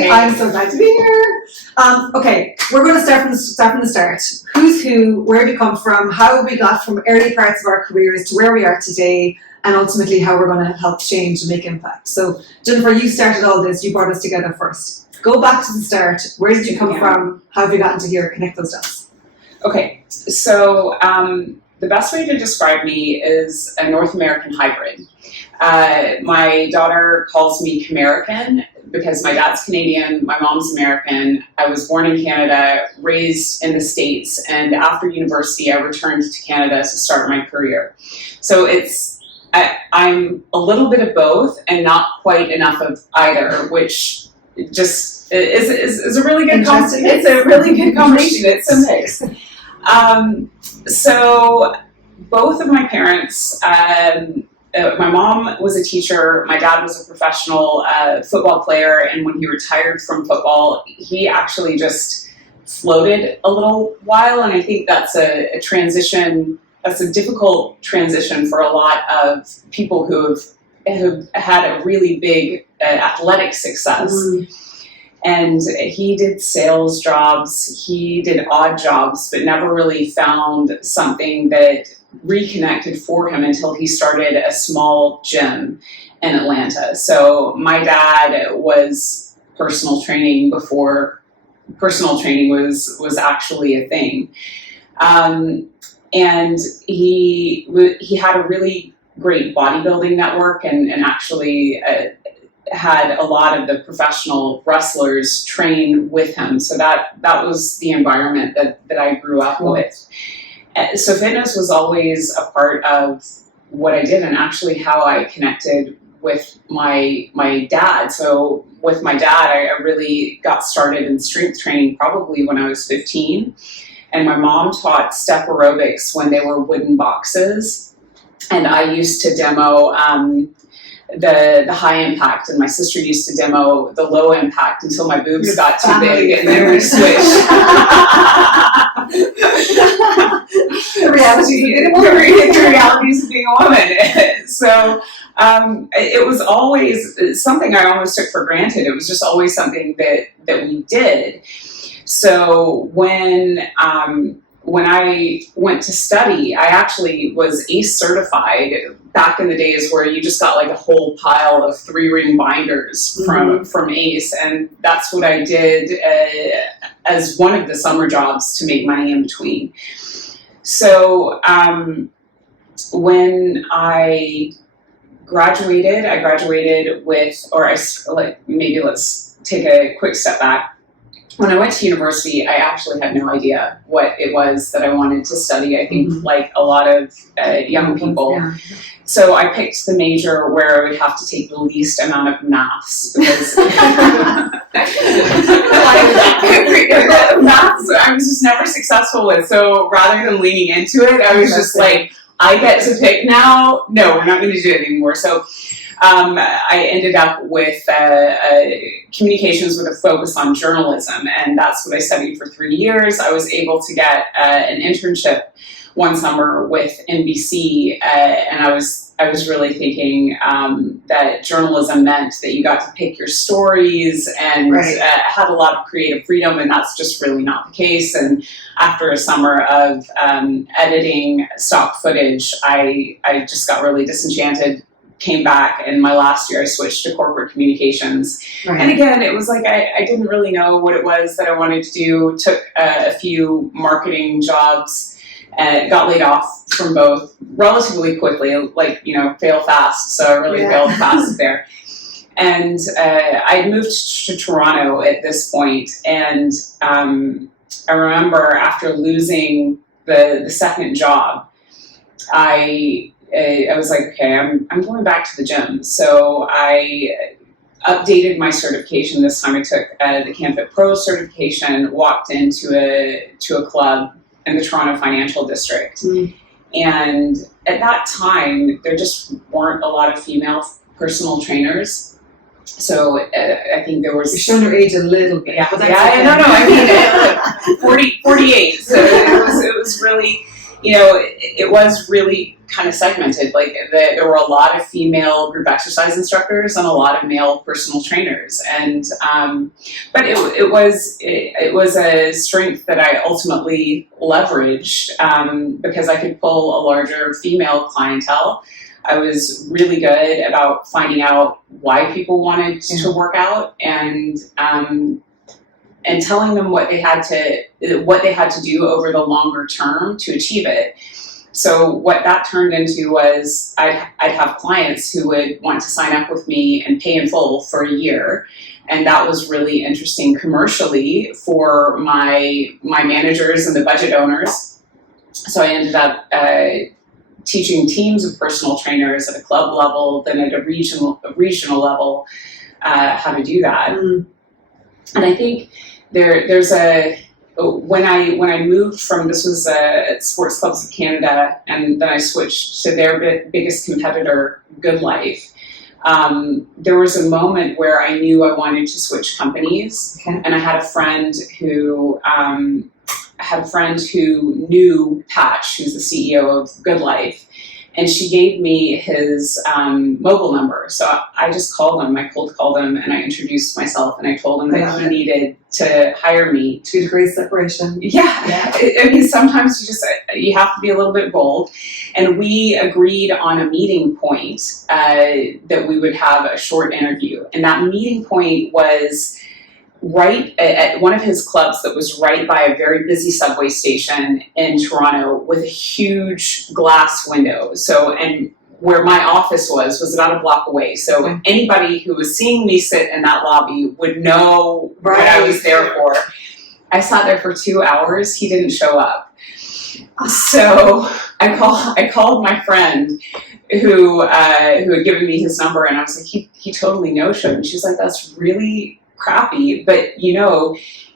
Hey. I'm so glad to be here. Okay, we're going to start from the start. Who's who? Where have we come from? How have we got from early parts of our careers to where we are today? And ultimately how we're going to help change and make impact. So, Jennifer, you started all this. You brought us together first. Go back to the start. Where did you come from? How have you gotten to here? Connect those dots. Okay, so the best way to describe me is a North American hybrid. My daughter calls me Camerican because my dad's Canadian, my mom's American. I was born in Canada, raised in the States, and after university I returned to Canada to start my career. So I'm a little bit of both and not quite enough of either, which just is a really good combination. It's a really good combination. It's a mix. So both of my parents, my mom was a teacher, my dad was a professional football player, and when he retired from football, he actually just floated a little while, and I think that's a transition, that's a difficult transition for a lot of people who have had a really big athletic success. And he did sales jobs, he did odd jobs, but never really found something that reconnected for him until he started a small gym in Atlanta. So my dad was personal training before personal training was actually a thing. And he had a really great bodybuilding network and actually had a lot of the professional wrestlers train with him. So that was the environment that I grew up with. So fitness was always a part of what I did and actually how I connected with my dad. So with my dad, I really got started in strength training probably when I was 15. And my mom taught step aerobics when they were wooden boxes. And I used to demo the high impact, and my sister used to demo the low impact until my boobs got too big, and then we switched. The realities of being a woman. So it was always something I almost took for granted. It was just always something that we did. So when I went to study, I actually was ACE certified back in the days where you just got like a whole pile of 3-ring binders from ACE, and that's what I did as one of the summer jobs to make money in between. So when I graduated with, maybe let's take a quick step back. When I went to university, I actually had no idea what it was that I wanted to study. I think like a lot of young people. Yeah. So I picked the major where I would have to take the least amount of maths because maths I was just never successful with. So rather than leaning into it, I was just like, I get to pick now. No, we're not going to do it anymore. So I ended up with communications with a focus on journalism, and that's what I studied for 3 years. I was able to get an internship one summer with NBC, and I was really thinking that journalism meant that you got to pick your stories and had a lot of creative freedom, and that's just really not the case. And after a summer of editing stock footage, I just got really disenchanted. Came back, and my last year I switched to corporate communications. And again, it was like I didn't really know what it was that I wanted to do. Took a few marketing jobs, got laid off from both relatively quickly, fail fast. So I really failed fast there. And I moved to Toronto at this point, and I remember after losing the second job, I was like, okay, I'm going back to the gym. So I updated my certification. This time I took the CanFit Pro certification, walked into a club in the Toronto Financial District. And at that time, there just weren't a lot of female personal trainers. So I think there was... You're showing your age a little bit. I mean, 48. So it was really... it was really kind of segmented. Like there were a lot of female group exercise instructors and a lot of male personal trainers, and but it was a strength that I ultimately leveraged because I could pull a larger female clientele. I was really good about finding out why people wanted to work out, and telling them what they had to do over the longer term to achieve it. So what that turned into was I'd have clients who would want to sign up with me and pay in full for a year. And that was really interesting commercially for my managers and the budget owners. So I ended up teaching teams of personal trainers at a club level, then at a regional level, how to do that. And I think there's when I moved from, this was at Sports Clubs of Canada, and then I switched to their biggest competitor, Good Life. There was a moment where I knew I wanted to switch companies, and I had a friend who knew Patch, who's the CEO of Good Life, and she gave me his mobile number. So I just called him. I cold called him, and I introduced myself, and I told him that he needed to hire me. 2 degrees separation. Yeah. I mean, sometimes you have to be a little bit bold. And we agreed on a meeting point that we would have a short interview. And that meeting point was right at one of his clubs that was right by a very busy subway station in Toronto with a huge glass window. So, and where my office was about a block away. So anybody who was seeing me sit in that lobby would know what I was there for. I sat there for 2 hours. He didn't show up. So I called my friend who had given me his number, and I was like, he totally no-showed. And she's like, that's really crappy, but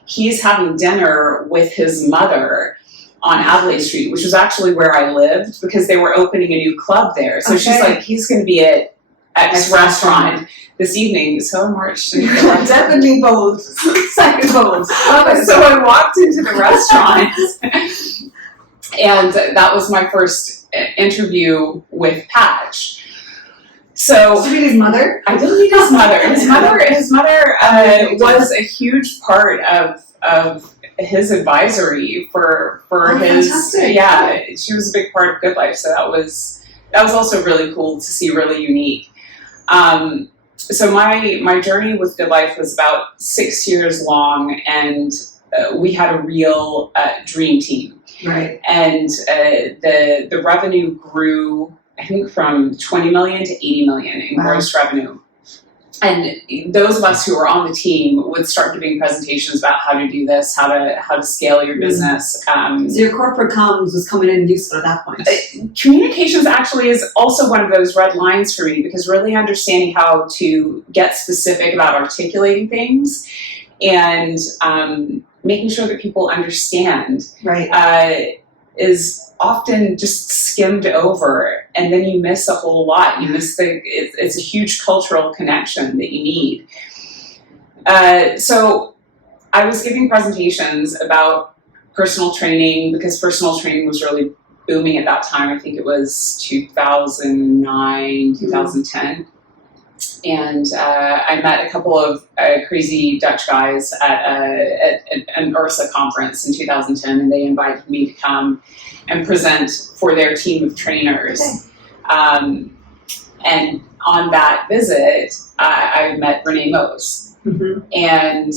he's having dinner with his mother on Adelaide Street, which was actually where I lived because they were opening a new club there. So she's like, he's going to be at X restaurant this evening. So I marched. Definitely bold. Second bold. So I walked into the restaurant, and that was my first interview with Patch. So did you meet his mother? I didn't meet his mother. His mother was a huge part of his advisory for his. Fantastic. Yeah, she was a big part of Good Life. So that was also really cool to see, really unique. So my journey with Good Life was about 6 years long, and we had a real dream team. Right. And the revenue grew, I think, from 20 million to 80 million in gross revenue. And those of us who were on the team would start giving presentations about how to do this, how to scale your business. So your corporate comms was coming in useful at that point. Communications actually is also one of those red lines for me, because really understanding how to get specific about articulating things and making sure that people understand is often just skimmed over, and then you miss a whole lot. You miss it's a huge cultural connection that you need. So I was giving presentations about personal training, because personal training was really booming at that time. I think it was 2009, 2010. And I met a couple of crazy Dutch guys at an URSA conference in 2010, and they invited me to come and present for their team of trainers. And on that visit, I met Renee Mose. And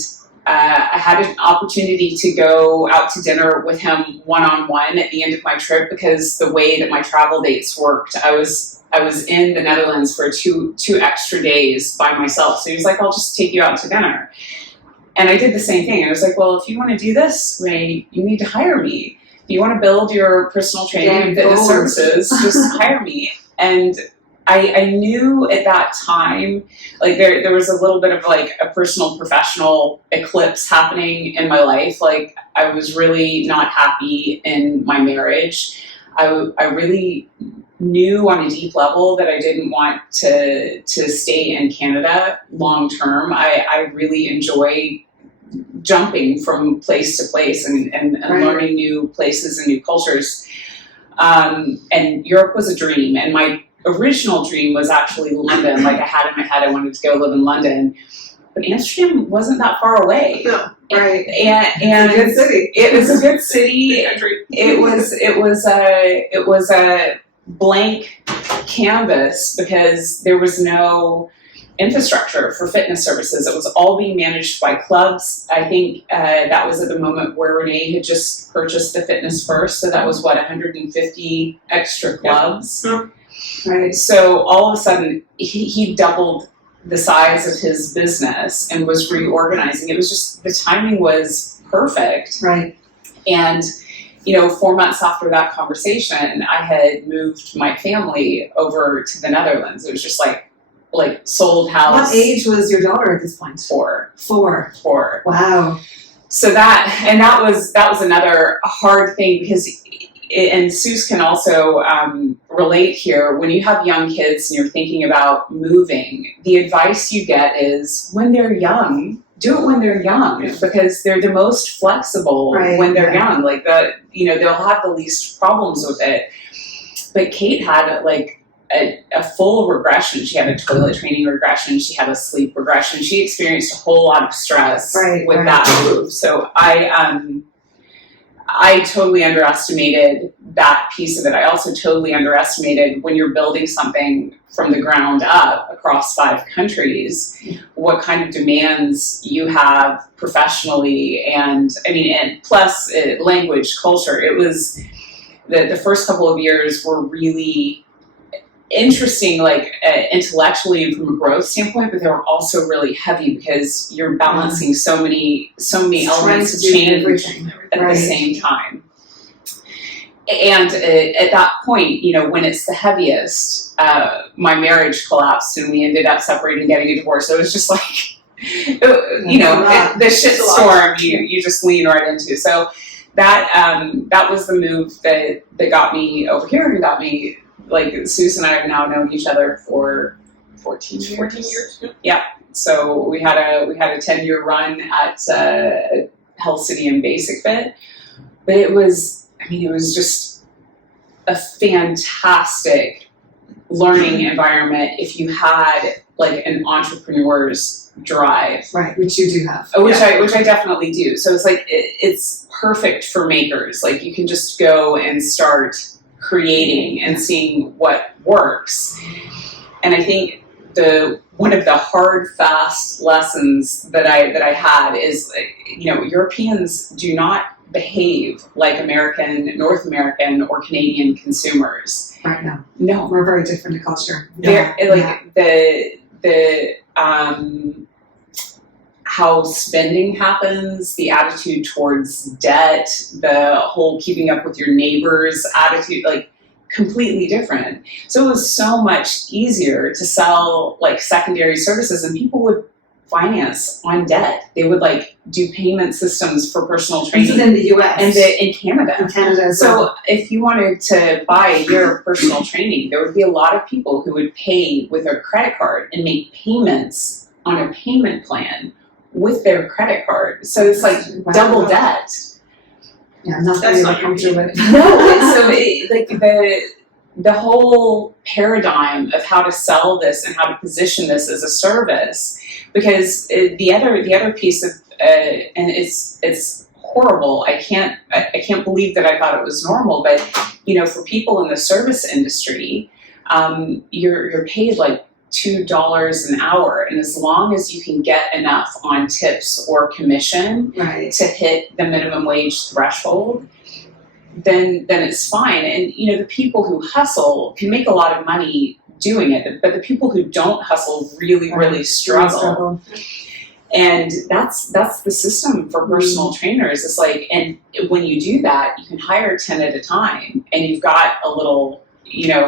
I had an opportunity to go out to dinner with him one-on-one at the end of my trip, because the way that my travel dates worked, I was in the Netherlands for two extra days by myself. So he was like, I'll just take you out to dinner. And I did the same thing. I was like, well, if you want to do this, Ray, you need to hire me. If you want to build your personal training and fitness services, just hire me. And I knew at that time, like there was a little bit of like a personal professional eclipse happening in my life. Like I was really not happy in my marriage. I really knew on a deep level that I didn't want to stay in Canada long term. I really enjoy jumping from place to place and learning new places and new cultures. And Europe was a dream. And my original dream was actually London. Like I had in my head, I wanted to go live in London. But Amsterdam wasn't that far away. No, right. And it's a good city. It was a good city. It was a blank canvas because there was no infrastructure for fitness services. It was all being managed by clubs. I think that was at the moment where Renee had just purchased the Fitness First, so that was 150 extra clubs. Yeah. Right. So all of a sudden he doubled the size of his business and was reorganizing. It was just, the timing was perfect. Right. And 4 months after that conversation, I had moved my family over to the Netherlands. It was just like sold house. What age was your daughter at this point? 4. 4. Wow. So that was another hard thing because, and Suze can also relate here, when you have young kids and you're thinking about moving, the advice you get is when they're young, do it when they're young because they're the most flexible when they're young. Like they'll have the least problems with it. But Kate had a full regression. She had a toilet training regression. She had a sleep regression. She experienced a whole lot of stress with that move. So I totally underestimated that piece of it. I also totally underestimated when you're building something from the ground up across 5 countries, what kind of demands you have professionally and plus language, culture. It was the first couple of years were really interesting, intellectually and from a growth standpoint, but they were also really heavy because you're balancing so many elements of change at the same time. And at that point, when it's the heaviest, my marriage collapsed and we ended up separating, getting a divorce. So it was just the shit storm you just lean right into. So that was the move that got me over here and got me. Suze and I have now known each other for 14 years. 14 years. Yeah. So we had a 10-year run at Health City and Basic Fit, but it was just a fantastic learning environment if you had an entrepreneur's drive. Right, which you do have. Which I definitely do. So it's it's perfect for makers. You can just go and start creating and seeing what works. And I think one of the hard, fast lessons that I had is, Europeans do not behave like North American or Canadian consumers. Right now. No. We're very different in culture. How spending happens, the attitude towards debt, the whole keeping up with your neighbors attitude, completely different. So it was so much easier to sell secondary services, and people would finance on debt. They would do payment systems for personal training. This is in the US. And in Canada. In Canada as well. So if you wanted to buy a year of personal training, there would be a lot of people who would pay with their credit card and make payments on a payment plan with their credit card. So it's double debt. Yeah, that's not comfortable with. No, so the whole paradigm of how to sell this and how to position this as a service, because the other piece of and it's horrible. I can't believe that I thought it was normal, but for people in the service industry, you're paid $2 an hour, and as long as you can get enough on tips or commission to hit the minimum wage threshold, then it's fine. And the people who hustle can make a lot of money doing it, but the people who don't hustle really struggle. And that's the system for personal trainers. It's and when you do that, you can hire 10 at a time, and you've got a little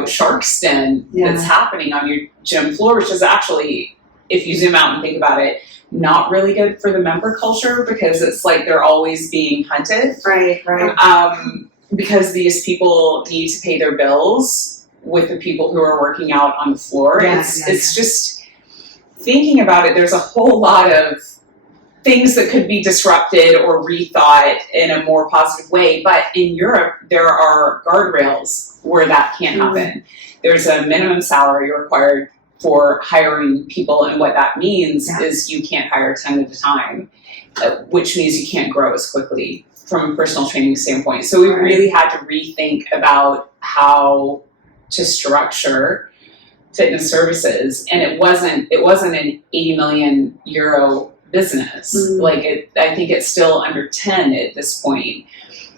shark fin that's happening on your gym floor, which is actually, if you zoom out and think about it, not really good for the member culture, because it's they're always being hunted. Right. Because these people need to pay their bills with the people who are working out on the floor. It's just thinking about it. There's a whole lot of things that could be disrupted or rethought in a more positive way. But in Europe, there are guardrails where that can't happen. There's a minimum salary required for hiring people, and what that means is you can't hire 10 at a time, which means you can't grow as quickly from a personal training standpoint. So we really had to rethink about how to structure fitness services, and it wasn't an 80 million euro business. I think it's still under 10 at this point,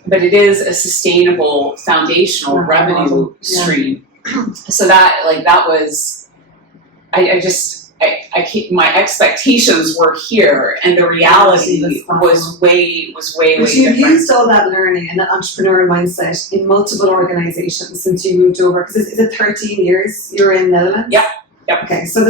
but it is a sustainable foundational revenue stream. So that was, I keep, my expectations were here, and the reality was way But you've different. used all that learning and that entrepreneurial mindset in multiple organizations since you moved over, because is it 13 years you're in Netherlands? Yep. Okay, so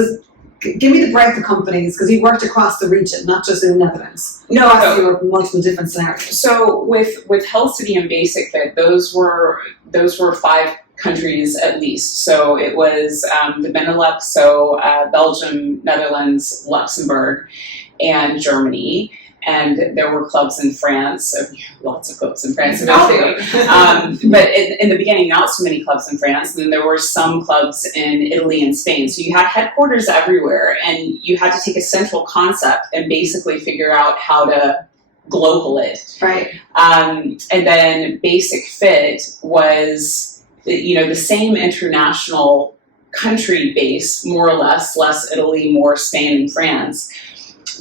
give me the breadth of companies, because you've worked across the region, not just in the Netherlands. No, You worked in multiple different scenarios. So with Health City and Basic Fit, those were 5 countries at least. So it was the Benelux, so Belgium, Netherlands, Luxembourg, and Germany. And there were clubs in France, lots of clubs in France. But in the beginning, not so many clubs in France. And then there were some clubs in Italy and Spain. So you had headquarters everywhere, and you had to take a central concept and basically figure out how to global it. Right. And then Basic Fit was, the same international country base, more or less Italy, more Spain and France.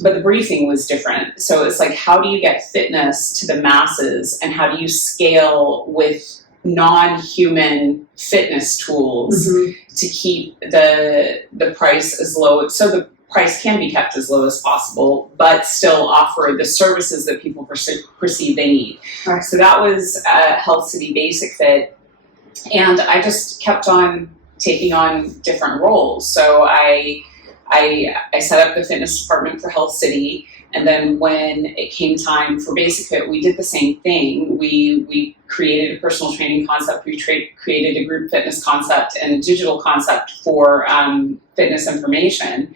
But the briefing was different. So it's like, how do you get fitness to the masses, and how do you scale with non-human fitness tools to keep the price as low, so the price can be kept as low as possible, but still offer the services that people perceive they need. Right. So that was Health City Basic Fit, and I just kept on taking on different roles. So I set up the fitness department for Health City, and then when it came time for Basic Fit, we did the same thing. We created a personal training concept, we created a group fitness concept and a digital concept for fitness information.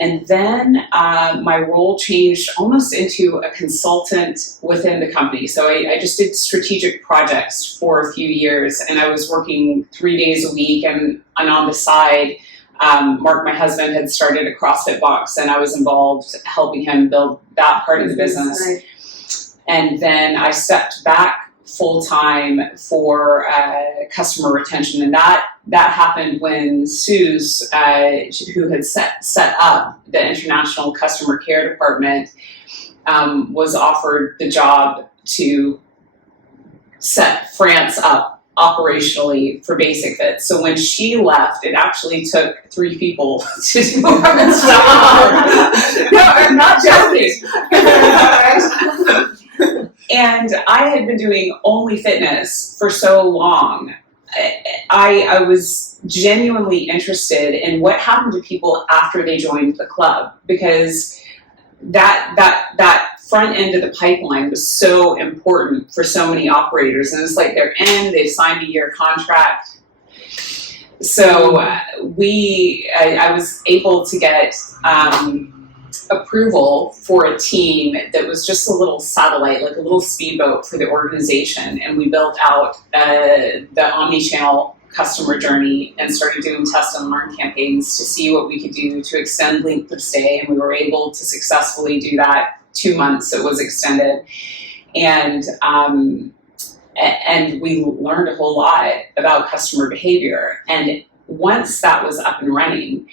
And then my role changed almost into a consultant within the company. So I just did strategic projects for a few years, and I was working 3 days a week, and on the side, Mark, my husband, had started a CrossFit box, and I was involved helping him build that part of the business. Right. And then I stepped back full-time for customer retention, and that happened when Suze, who had set up the international customer care department, was offered the job to set France up operationally for Basic Fit. So when she left, it actually took 3 people to do her job. No, I'm not joking. And I had been doing only fitness for so long. I was genuinely interested in what happened to people after they joined the club, because that front end of the pipeline was so important for so many operators, and it's like they've signed a year contract. So I was able to get approval for a team that was just a little satellite, like a little speedboat for the organization, and we built out the omni-channel customer journey and started doing test and learn campaigns to see what we could do to extend length of stay, and we were able to successfully do that. 2 months it was extended, and we learned a whole lot about customer behavior. And once that was up and running,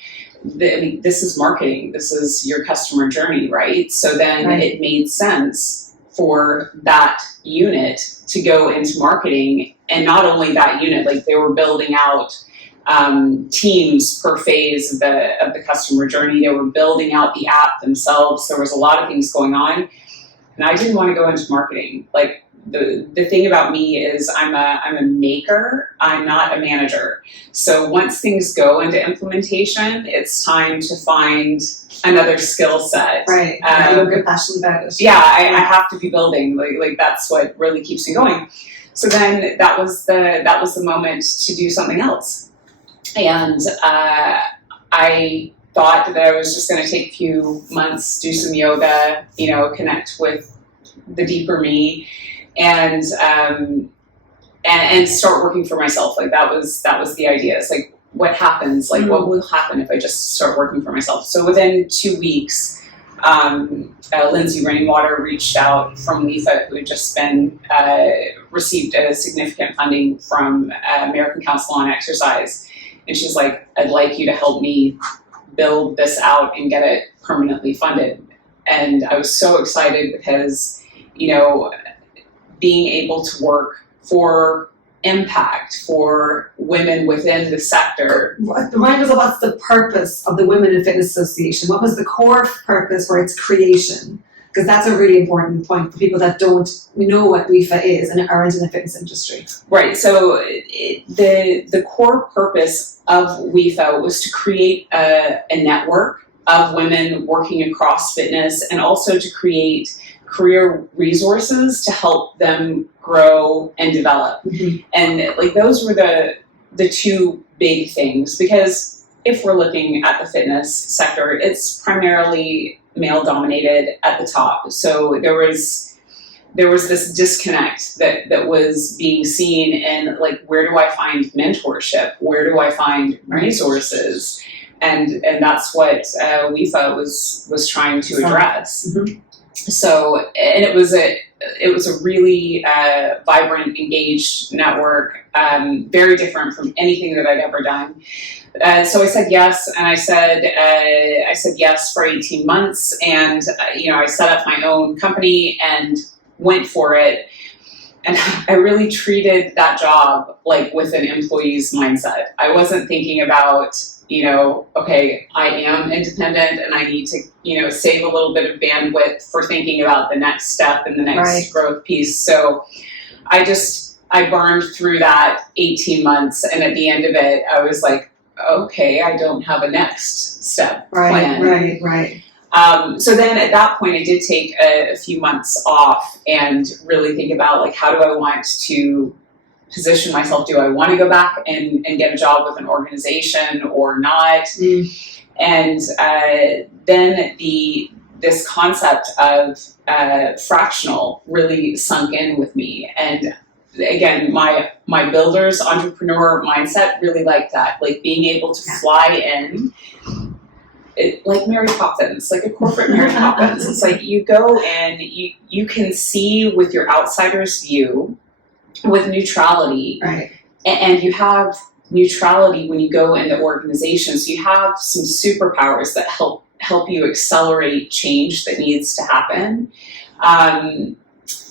this is marketing, this is your customer journey, right? So then it made sense for that unit to go into marketing, and not only that unit, like they were building out teams per phase of the customer journey. They were building out the app themselves. There was a lot of things going on, and I didn't want to go into marketing. Like the thing about me is I'm a maker. I'm not a manager. So once things go into implementation, it's time to find another skill set. Right. You're good passionate about it. Yeah, I have to be building. Like that's what really keeps me going. So then that was the moment to do something else. And I thought that I was just going to take a few months, do some yoga, connect with the deeper me, and start working for myself. Like that was the idea. It's like, what happens? Like, what will happen if I just start working for myself? So within 2 weeks, Lindsay Rainwater reached out from LIFA, who had just received a significant funding from American Council on Exercise. And she's like, I'd like you to help me build this out and get it permanently funded. And I was so excited because, being able to work for impact for women within the sector. Remind us of what's the purpose of the Women in Fitness Association. What was the core purpose for its creation? Because that's a really important point for people that don't know what WIFA is and aren't in the fitness industry. Right. So the core purpose of WIFA was to create a network of women working across fitness, and also to create career resources to help them grow and develop. And like those were the two big things, because if we're looking at the fitness sector, it's primarily male dominated at the top. So there was this disconnect that was being seen in, like, where do I find mentorship? Where do I find resources? And that's what WIFA was trying to address. So, and it was a really vibrant, engaged network, very different from anything that I'd ever done. So I said yes, and I said yes for 18 months, and I set up my own company and went for it. And I really treated that job like with an employee's mindset. I wasn't thinking about, okay, I am independent and I need to, save a little bit of bandwidth for thinking about the next step and the next growth piece. So I burned through that 18 months, and at the end of it, I was like, okay, I don't have a next step plan. Right. So then at that point, I did take a few months off and really think about, like, how do I want to position myself? Do I want to go back and get a job with an organization or not? And then this concept of fractional really sunk in with me. And again, my builder's entrepreneur mindset really liked that, like being able to fly in. Like Mary Poppins, like a corporate Mary Poppins. It's like you go in, you can see with your outsider's view, with neutrality, and you have neutrality when you go in the organization. So you have some superpowers that help you accelerate change that needs to happen. And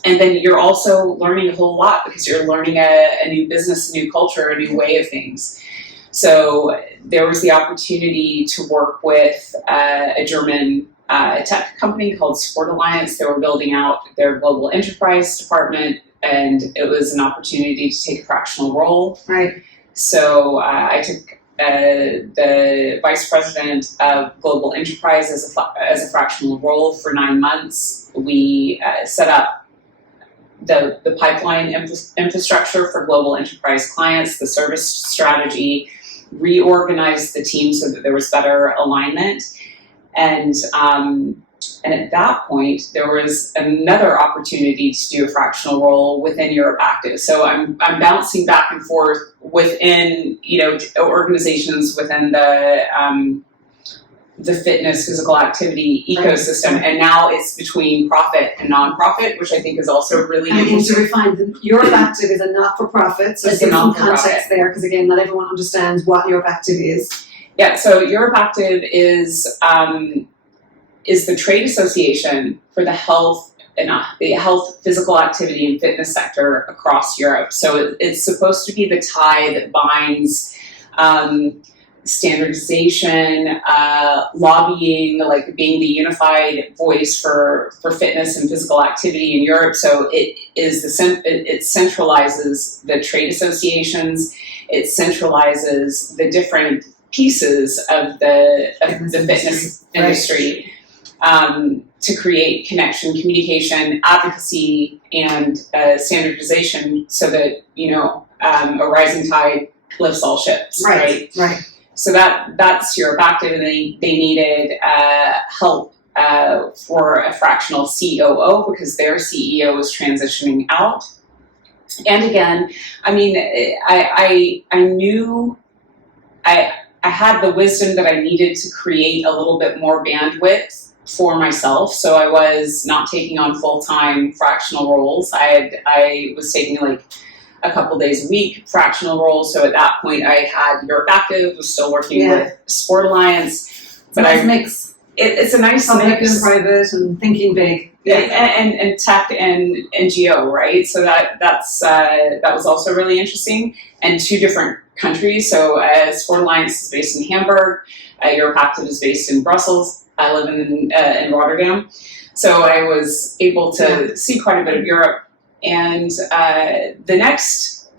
then you're also learning a whole lot, because you're learning a new business, a new culture, a new way of things. So there was the opportunity to work with a German tech company called Sport Alliance. They were building out their global enterprise department, and it was an opportunity to take a fractional role. So I took the vice president of global enterprise as a fractional role for 9 months. We set up the pipeline infrastructure for global enterprise clients, the service strategy, reorganized the team so that there was better alignment. And at that point, there was another opportunity to do a fractional role within Europe Active. So I'm bouncing back and forth within, organizations within the fitness, physical activity ecosystem. And now it's between profit and nonprofit, which I think is also really interesting. To refine, Europe Active is a not-for-profit, so give some context there, because again, not everyone understands what Europe Active is. Yeah, so Europe Active is the trade association for the health, physical activity, and fitness sector across Europe. So it's supposed to be the tie that binds standardization, lobbying, like being the unified voice for fitness and physical activity in Europe. So it centralizes the trade associations. It centralizes the different pieces of the fitness industry to create connection, communication, advocacy, and standardization, so that a rising tide lifts all ships. Right. So that's Europe Active, and they needed help for a fractional COO because their CEO was transitioning out. And again, I mean, I knew I had the wisdom that I needed to create a little bit more bandwidth for myself. So I was not taking on full-time fractional roles. I was taking like a couple days a week fractional roles. So at that point I had Europe Active, was still working with Sport Alliance. But I mix. It's a nice public mix. and private and thinking big. And tech and NGO, right? So that was also really interesting. And 2 different countries. So Sport Alliance is based in Hamburg. Europe Active is based in Brussels. I live in Rotterdam. So I was able to see quite a bit of Europe. And the next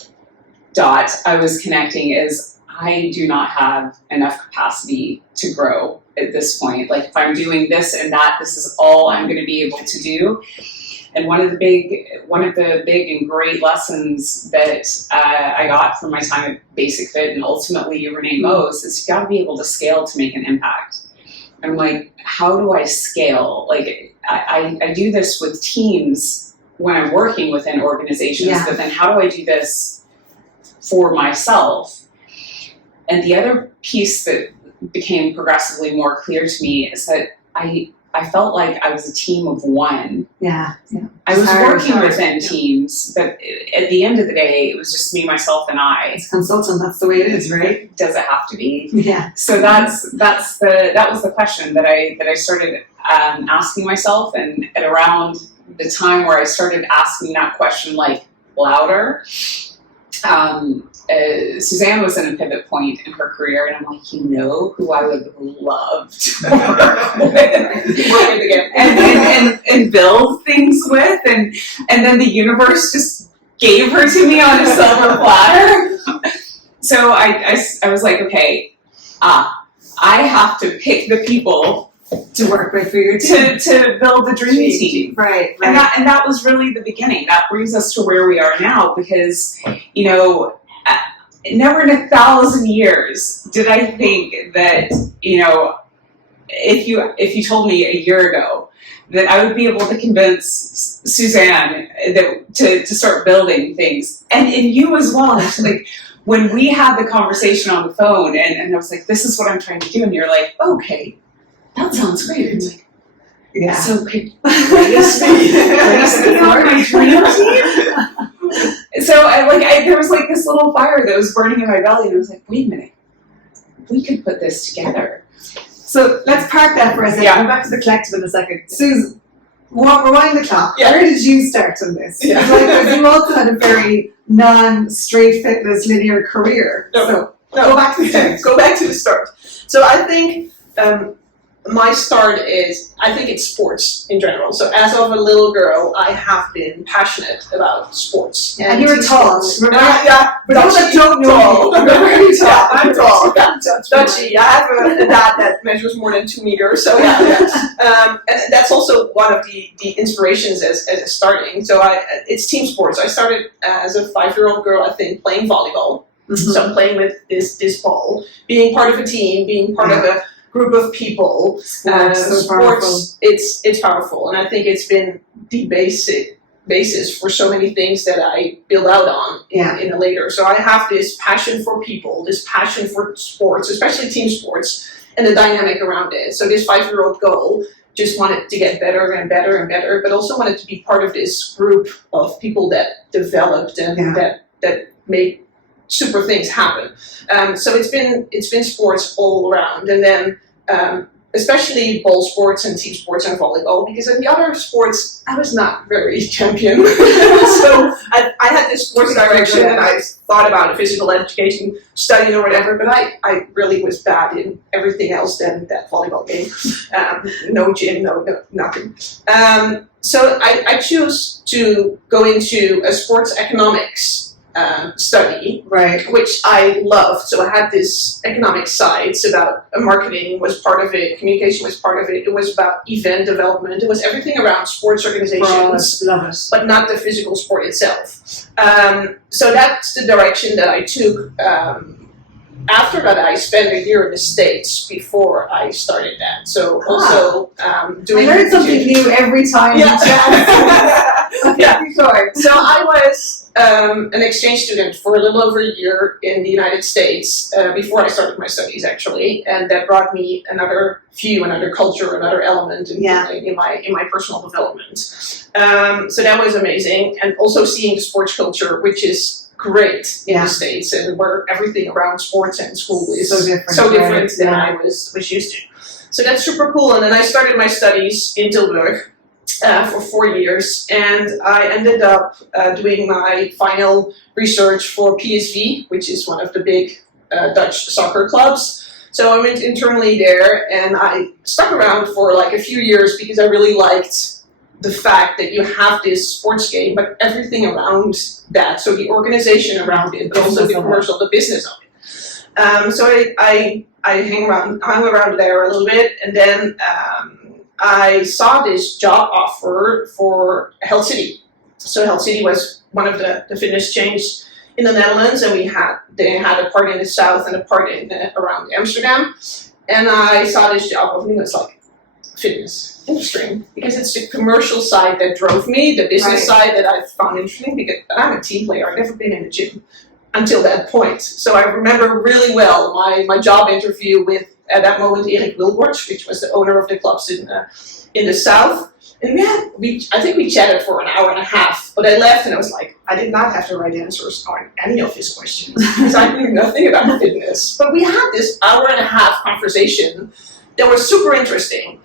dot I was connecting is I do not have enough capacity to grow at this point. Like if I'm doing this and that, this is all I'm going to be able to do. And one of the big and great lessons that I got from my time at Basic Fit and ultimately Renee Mo's is you got to be able to scale to make an impact. I'm like, how do I scale? Like I do this with teams when I'm working within organizations, but then how do I do this for myself? And the other piece that became progressively more clear to me is that I felt like I was a team of one. Yeah. I was working within teams, but at the end of the day, it was just me, myself, and I. As a consultant, that's the way it is, right? Does it have to be? Yeah. So that was the question that I started asking myself, and at around the time where I started asking that question like louder, Susanne was in a pivot point in her career, and I'm like, who I would love to work with again and build things with, and then the universe just gave her to me on a silver platter. So I was like, okay, I have to pick the people to work with for your team. To build the dream team. Right. And that was really the beginning. That brings us to where we are now because, never in 1,000 years did I think that, if you told me a year ago that I would be able to convince Susanne to start building things, and you as well. Like when we had the conversation on the phone, and I was like, "This is what I'm trying to do," and you're like, "Okay, that sounds great." It's like, so could raise me on my dream team? So there was like this little fire that was burning in my belly, and I was like, wait a minute, we could put this together. So let's park that for a second. Go back to the collective in a second. Susan, rewind the clock. Where did you start on this? Because you also had a very non-straight fitness linear career. No. Go back to the start. Go back to the start. So I think my start is, I think it's sports in general. So as of a little girl, I have been passionate about sports. And you were tall. For those that don't know, I'm tall. Dutchy. I have a dad that measures more than 2 meters. So and that's also one of the inspirations as starting. So it's team sports. I started as a 5-year-old girl, I think, playing volleyball. Mm-hmm. So I'm playing with this ball, being part of a team, being part of a group of people. Sports, it's powerful, and I think it's been the basis for so many things that I build out on in a later. So I have this passion for people, this passion for sports, especially team sports, and the dynamic around it. So this 5-year-old goal just wanted to get better and better and better, but also wanted to be part of this group of people that developed and that made super things happen. So it's been sports all around, and then especially ball sports and team sports and volleyball, because in the other sports I was not very champion. So I had this sports direction, and I thought about a physical education study or whatever, but I really was bad in everything else than that volleyball game. No gym, no nothing. So I chose to go into a sports economics study, which I loved. So I had this economic side, so about marketing was part of it, communication was part of it, it was about event development, it was everything around sports organizations, but not the physical sport itself. So that's the direction that I took after that, I spent a year in the States before I started that. So also doing. I learn something new every time. Yeah. Okay, Yeah. sure. So I was an exchange student for a little over a year in the United States before I started my studies, actually, and that brought me another culture, another element in my personal development. So that was amazing, and also seeing the sports culture, which is great in the States, and where everything around sports and school is so different than I was used to. So that's super cool. And then I started my studies in Tilburg. For 4 years, and I ended up doing my final research for PSV, which is one of the big Dutch soccer clubs. So I went internally there, and I stuck around for like a few years because I really liked the fact that you have this sports game, but everything around that, so the organization around it, but also the commercial, the business of it. So I hung around there a little bit, and then I saw this job offer for Health City. So Health City was one of the fitness chains in the Netherlands, and they had a part in the south and a part in around Amsterdam. And I saw this job opening. It was like, fitness, interesting, because it's the commercial side that drove me, the business side that I found interesting, because I'm a team player. I've never been in the gym until that point. So I remember really well my job interview with, at that moment, Erik Wilborch, which was the owner of the clubs in the south. And I think we chatted for an hour and a half, but I left and I was like, I did not have the right answers on any of his questions because I knew nothing about fitness. But we had this hour and a half conversation that was super interesting.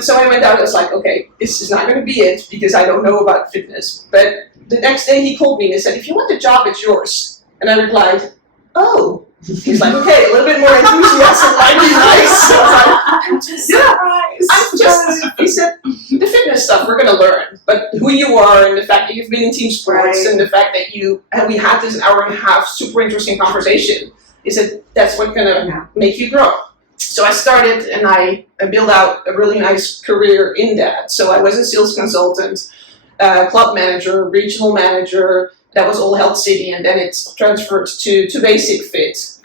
So I went out and was like, okay, this is not going to be it because I don't know about fitness. But the next day he called me and said, if you want the job, it's yours. And I replied, oh. He's like, okay, a little bit more enthusiasm might be nice. So I'm just, he said, the fitness stuff we're going to learn, but who you are and the fact that you've been in team sports and the fact that we had this hour and a half super interesting conversation, he said, that's what's going to make you grow. So I started and I built out a really nice career in that. So I was a sales consultant, club manager, regional manager. That was all Health City, and then it's transferred to Basic Fit,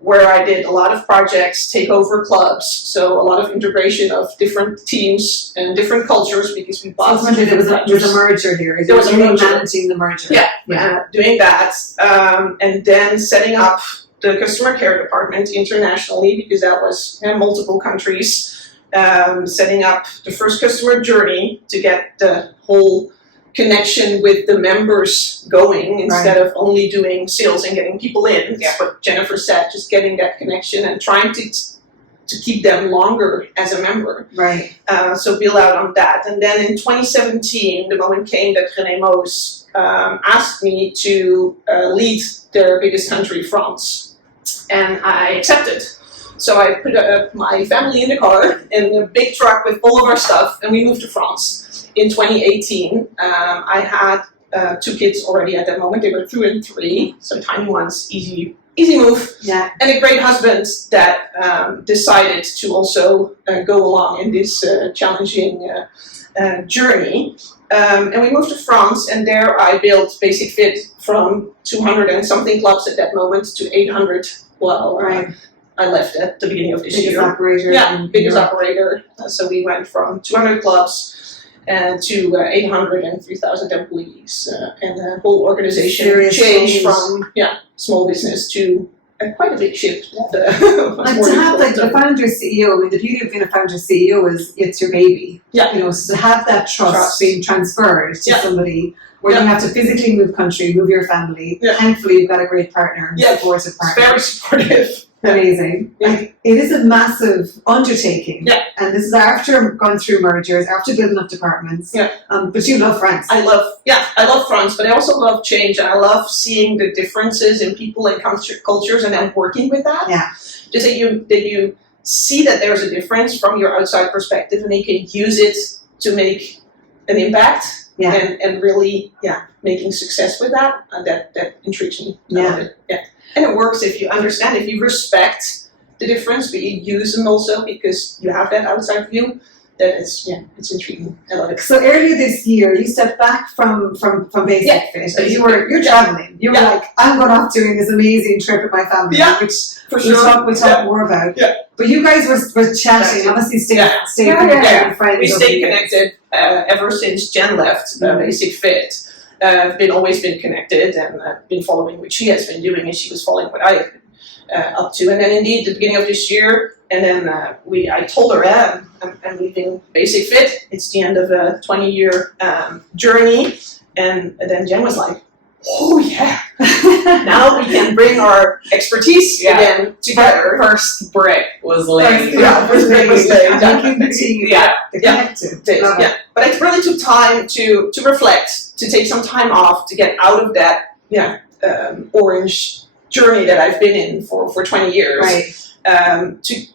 where I did a lot of projects, take over clubs, so a lot of integration of different teams and different cultures because we bought there was a merger here. There was a merger. Managing the merger. Doing that, and then setting up the customer care department internationally because that was in multiple countries, setting up the first customer journey to get the whole connection with the members going instead of only doing sales and getting people in. That's what Jennifer said, just getting that connection and trying to keep them longer as a member. So build out on that. And then in 2017, the moment came that René Moos asked me to lead their biggest country, France. And I accepted. So I put my family in the car in a big truck with all of our stuff and we moved to France. In 2018, I had 2 kids already at that moment. They were 2 and 3, so tiny ones, easy move. And a great husband that decided to also go along in this challenging journey. And we moved to France, and there I built Basic Fit from 200 and something clubs at that moment to 800. I left at the beginning of this year. Biggest operator. So we went from 200 clubs to 800 and 3,000 employees, and the whole organization changed from small business to quite a big ship. And to have like the founder CEO, I mean, the beauty of being a founder CEO is it's your baby. You know, so to have that trust being transferred to somebody where you have to physically move country, move your family. Thankfully, you've got a great partner, supportive partner. Very supportive. Amazing. Like, it is a massive undertaking. And this is after going through mergers, after building up departments. But you love France. I love France, but I also love change, and I love seeing the differences in people and cultures, and then working with that. Just that you see that there's a difference from your outside perspective, and you can use it to make an impact. And really, making success with that. That intrigues me. I love it. And it works if you understand, if you respect the difference, but you use them also because you have that outside view. it's intriguing. I love it. So earlier this year, you stepped back from Basic Fit. And you're traveling. You were like, I'm going off doing this amazing trip with my family, which For sure. we'll talk more about. Yeah. But you guys were chatting. Obviously, stayed connected with friends. We stayed connected ever since Jen left Basic Fit. I've always been connected, and I've been following what she has been doing, and she was following what I had been up to. And then indeed, at the beginning of this year, and then I told her, I'm leaving Basic Fit. It's the end of a 20-year journey. And then Jen was like, oh yeah, now we can bring our expertise again together. First brick was laid. First brick was laid. Making the team, the collective. But it really took time to reflect, to take some time off, to get out of that orange journey that I've been in for 20 years. Right.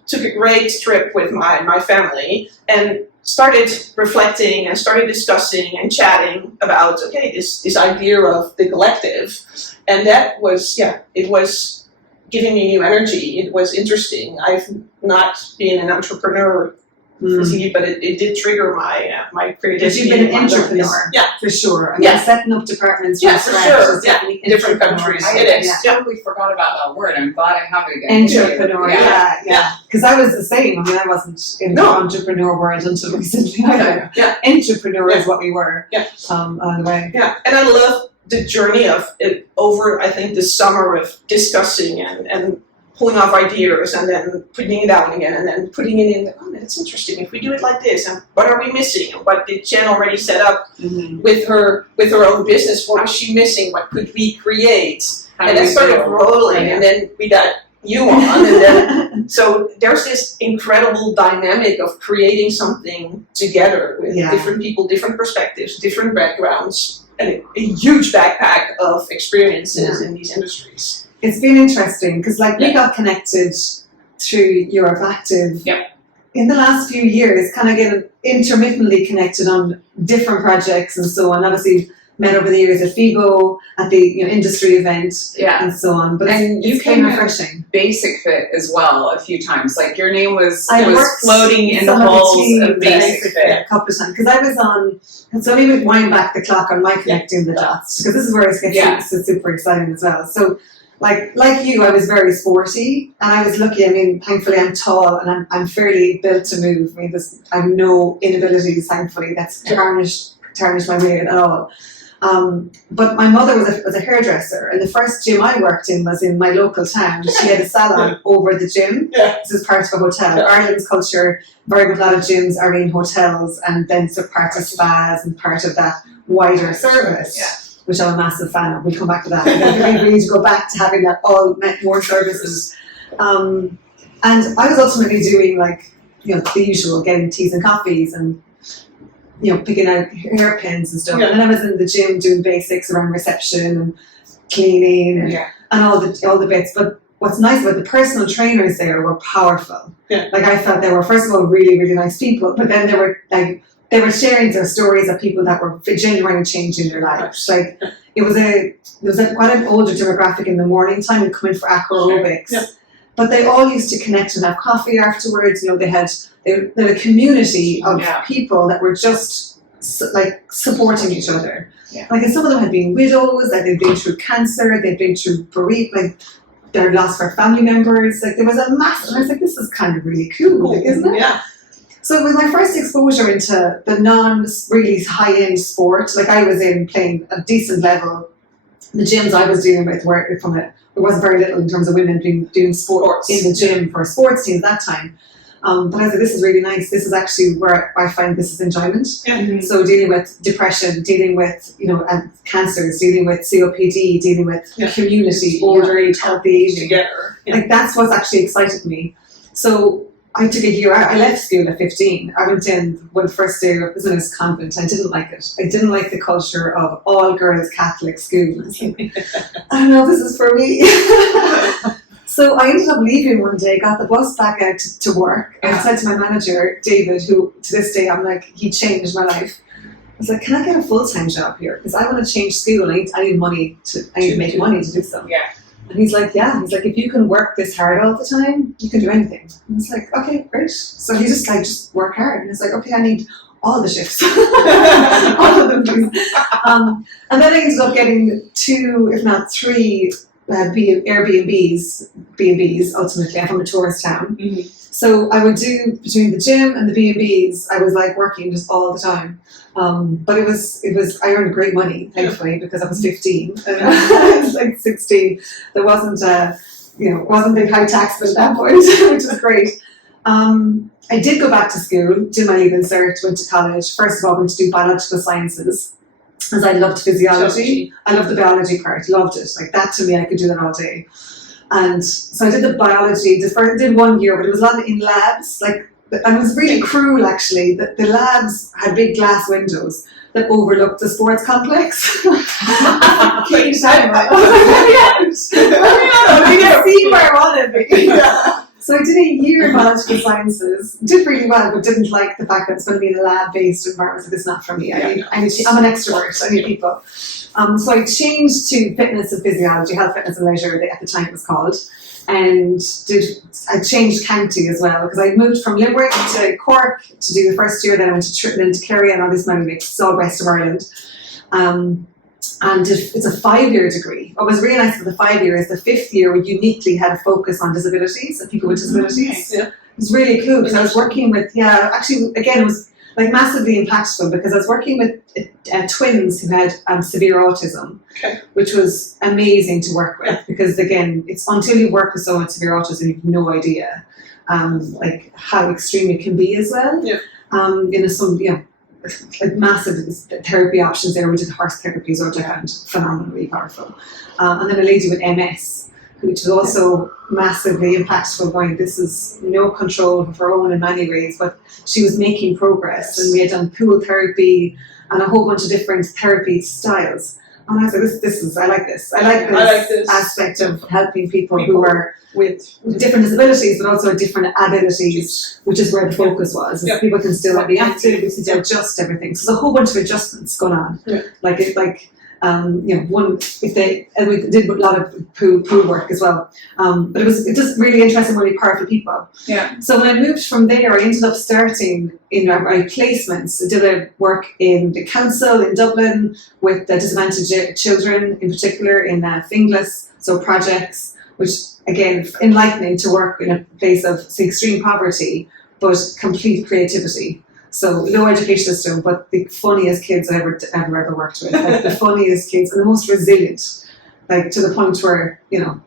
Took a great trip with my family and started reflecting and started discussing and chatting about this idea of the collective, and that was it was giving me new energy. It was interesting. I've not been an entrepreneur, but it did trigger my creativity. But you've been an entrepreneur, for sure. I mean, setting up departments from scratch. For sure. In different countries. It is. I totally forgot about that word. I'm glad I have it again. Entrepreneur, because I was the same. I mean, I wasn't in the entrepreneur world until recently. Entrepreneur is what we were. On the way. And I love the journey of it over. I think the summer of discussing and pulling off ideas and then putting it down again and then putting it in. Oh, that's interesting. If we do it like this, and what are we missing? And what did Jen already set up with her own business? What was she missing? What could we create? And that started rolling, and then we got you on, and then so there's this incredible dynamic of creating something together with different people, different perspectives, different backgrounds, and a huge backpack of experiences in these industries. It's been interesting because we got connected through Europe Active. In the last few years, kind of getting intermittently connected on different projects and so on. Obviously, met over the years at FIBO, at the industry event, and so on. But you came refreshing. Basic Fit as well a few times. Like your name was floating in the some halls of of Basic Fit a couple of times because I was on. And so let me wind back the clock on my connecting the dots because this is where it gets super exciting as well. So. Like you, I was very sporty, and I was lucky. I mean, thankfully, I'm tall and I'm fairly built to move. I mean, I have no inabilities, thankfully, that's tarnished my mood at all. But my mother was a hairdresser, and the first gym I worked in was in my local town. She had a salon over the gym. This is part of a hotel. Ireland's culture, a lot of gyms are in hotels, and then so part of spas and part of that wider service. Which I'm a massive fan of. We'll come back to that. We need to go back to having that more services. And I was ultimately doing the usual, getting teas and coffees and, picking out hairpins and stuff. And then I was in the gym doing basics around reception and cleaning and all the bits. But what's nice about the personal trainers there were powerful. I felt they were, first of all, really, really nice people, but then they were sharing their stories of people that were genuinely changing their lives. It was quite an older demographic in the morning time and come in for aqua aerobics. But they all used to connect and have coffee afterwards. They had a community of people that were just supporting each other. And some of them had been widows, they'd been through cancer, they'd been through bereavement, they'd lost their family members. There was a massive, and I was like, this is kind of really cool, isn't it? So it was my first exposure into the non-really high-end sport. I was in playing a decent level. The gyms I was dealing with were there wasn't very little in terms of women doing sports in the gym for sports teams at that time. But I was like, this is really nice. This is actually where I find this is enjoyment. So dealing with depression, dealing with cancers, dealing with COPD, dealing with community, older age, healthy aging. Together. That's what's actually excited me. So I took a year out. I left school at 15. I went in one first day. I was in this convent. I didn't like it. I didn't like the culture of all girls Catholic school. I was like, I don't know if this is for me. So I ended up leaving one day, got the bus back out to work, and I said to my manager, David, who to this day I'm like, he changed my life. I was like, can I get a full-time job here? Because I want to change school. I need money to make money to do so. And he's like, yeah. He's like, if you can work this hard all the time, you can do anything. And it's like, okay, great. So he's just like, just work hard. And it's like, okay, I need all the shifts, all of them, please. And then I ended up getting 2, if not 3, Airbnbs, B&Bs. Ultimately, I'm from a tourist town, so I would do between the gym and the B&Bs. I was like working just all the time, but it was. I earned great money, thankfully, because I was 15 and I was like 16. There wasn't wasn't big high tax at that point, which was great. I did go back to school, did my leaving cert, went to college. First of all, went to do biological sciences, as I loved physiology. I loved the biology part, loved it. Like that to me, I could do that all day. And so I did the biology, did 1 year, but it was a lot in labs. And it was really cruel, actually. The labs had big glass windows that overlooked the sports complex. You can see where I wanted to be. So I did a year in biological sciences, did really well, but didn't like the fact that it's going to be in a lab-based environment. So it's not for me. I'm an extrovert. I need people. So I changed to fitness and physiology, health, fitness and leisure, at the time it was called. And I changed county as well, because I moved from Limerick to Cork to do the first year, then I went to Kerry and all this money mix, it's all west of Ireland. And it's a 5-year degree. What was really nice about the 5 years, the 5th year we uniquely had a focus on disabilities and people with disabilities. Yeah. It was really cool because I was working with, actually, again, it was like massively impactful because I was working with twins who had severe autism, which was amazing to work with because, again, it's until you work with someone with severe autism, you have no idea like how extreme it can be as well. Yeah. Like massive therapy options there. We did horse therapies, which I found phenomenally powerful. And then a lady with MS, which was also massively impactful, going, this is no control of her own in many ways, but she was making progress. And we had done pool therapy and a whole bunch of different therapy styles. And I was like, I like this. I like this aspect of helping people who are with different disabilities, but also different abilities, which is where the focus was. People can still be active, we can adjust everything. So there's a whole bunch of adjustments going on. And we did a lot of pool work as well. But it was just really interesting, really powerful people. Yeah. So when I moved from there, I ended up starting in my placements. I did a work in the council in Dublin with the disadvantaged children, in particular in Finglas, so projects, which again, enlightening to work in a place of extreme poverty, but complete creativity. So low education system, but the funniest kids I ever worked with, like the funniest kids and the most resilient, like to the point where, you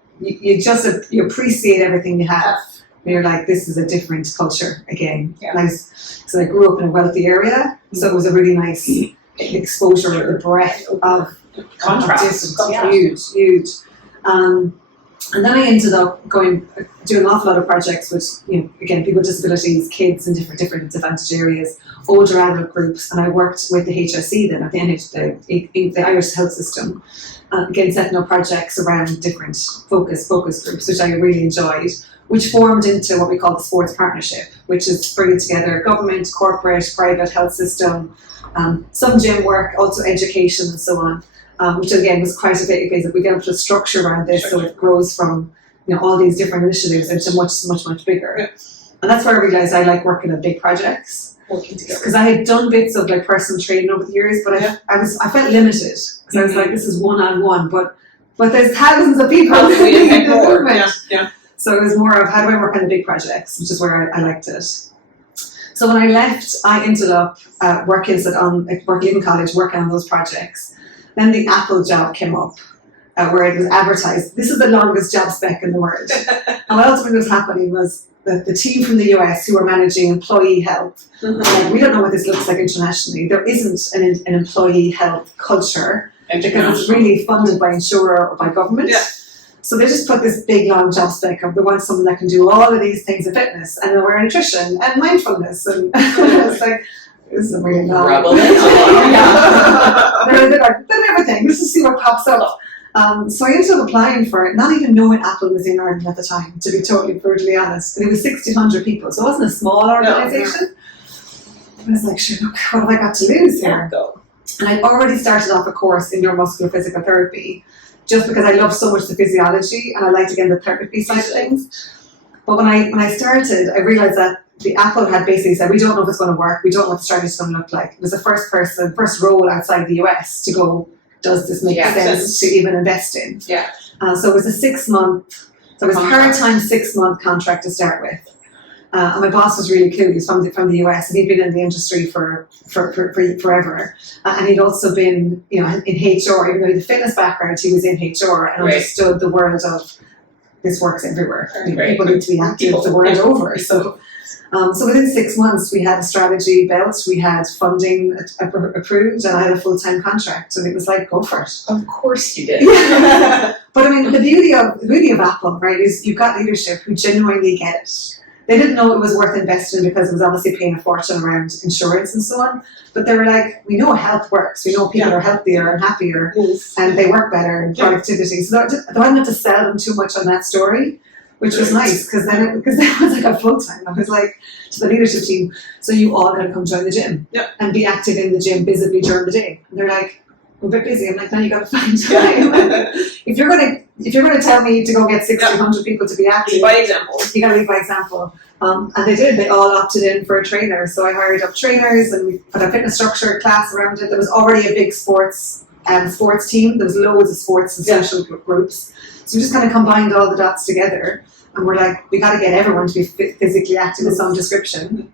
appreciate everything you have. And you're like, this is a different culture again. Yeah. Nice. So I grew up in a wealthy area, so it was a really nice exposure, the breadth of contrast. Huge. And then I ended up doing an awful lot of projects with, again, people with disabilities, kids in different disadvantaged areas, older adult groups, and I worked with the HSE then, at the Irish health system, again, setting up projects around different focus groups, which I really enjoyed, which formed into what we call the sports partnership, which is bringing together government, corporate, private health system, some gym work, also education and so on. Which again was quite a big case. We get up to a structure around this, so it grows from all these different initiatives into much bigger. Yeah. And that's where I realised I like working on big projects. Working together. Because I had done bits of like personal training over the years, but I felt limited because I was like, this is one-on-one, but there's thousands of people who need improvement. Yeah. So it was more of how do I work on the big projects, which is where I liked it. So when I left, I ended up working in college, working on those projects. Then the Apple job came up, where it was advertised. This is the longest job spec in the world. And what ultimately was happening was that the team from the US who were managing employee health, like, we don't know what this looks like internationally. There isn't an employee health culture because it's really funded by insurer or by government. Yeah. So they just put this big long job spec of, they want someone that can do all of these things in fitness and aware nutrition and mindfulness. And it's like, this is a really long. They're everything. Let's just see what pops up. So I ended up applying for it, not even knowing Apple was in Ireland at the time, to be totally brutally honest. And it was 1,600 people, so it wasn't a small organisation. I was like, sure, look, what have I got to lose here? And I'd already started off a course in neuromuscular physical therapy just because I love so much the physiology and I liked again the therapy side of things. But when I started, I realized that the Apple had basically said, we don't know if it's going to work. We don't know what the strategy is going to look like. It was the first role outside the US to go, does this make sense to even invest in? Yeah. So it was a 6-month, so it was a part-time 6-month contract to start with. And my boss was really cool. He's from the US, and he'd been in the industry for forever. And he'd also been, in HR. Even though he had a fitness background, he was in HR and understood the world of this works everywhere. People need to be active the world over. So within 6 months, we had a strategy built, we had funding approved, and I had a full-time contract. And it was like, go for it. Of course you did. But I mean, the beauty of Apple, right, is you've got leadership who genuinely get it. They didn't know it was worth investing in because it was obviously paying a fortune around insurance and so on. But they were like, we know health works. We know people are healthier and happier, and they work better and productivity. So I didn't have to sell them too much on that story, which was nice because then it was like a full time. I was like to the leadership team, so you all got to come join the gym and be active in the gym visibly during the day. And they're like, we're a bit busy. I'm like, now you got to find time. If you're gonna tell me to go get 100 people to be active, lead by example. You got to lead by example. And they did. They all opted in for a trainer. So I hired up trainers and we put a fitness structure class around it. There was already a big sports team. There was loads of sports and social groups. So we just kind of combined all the dots together. And we're like, we got to get everyone to be physically active in some description.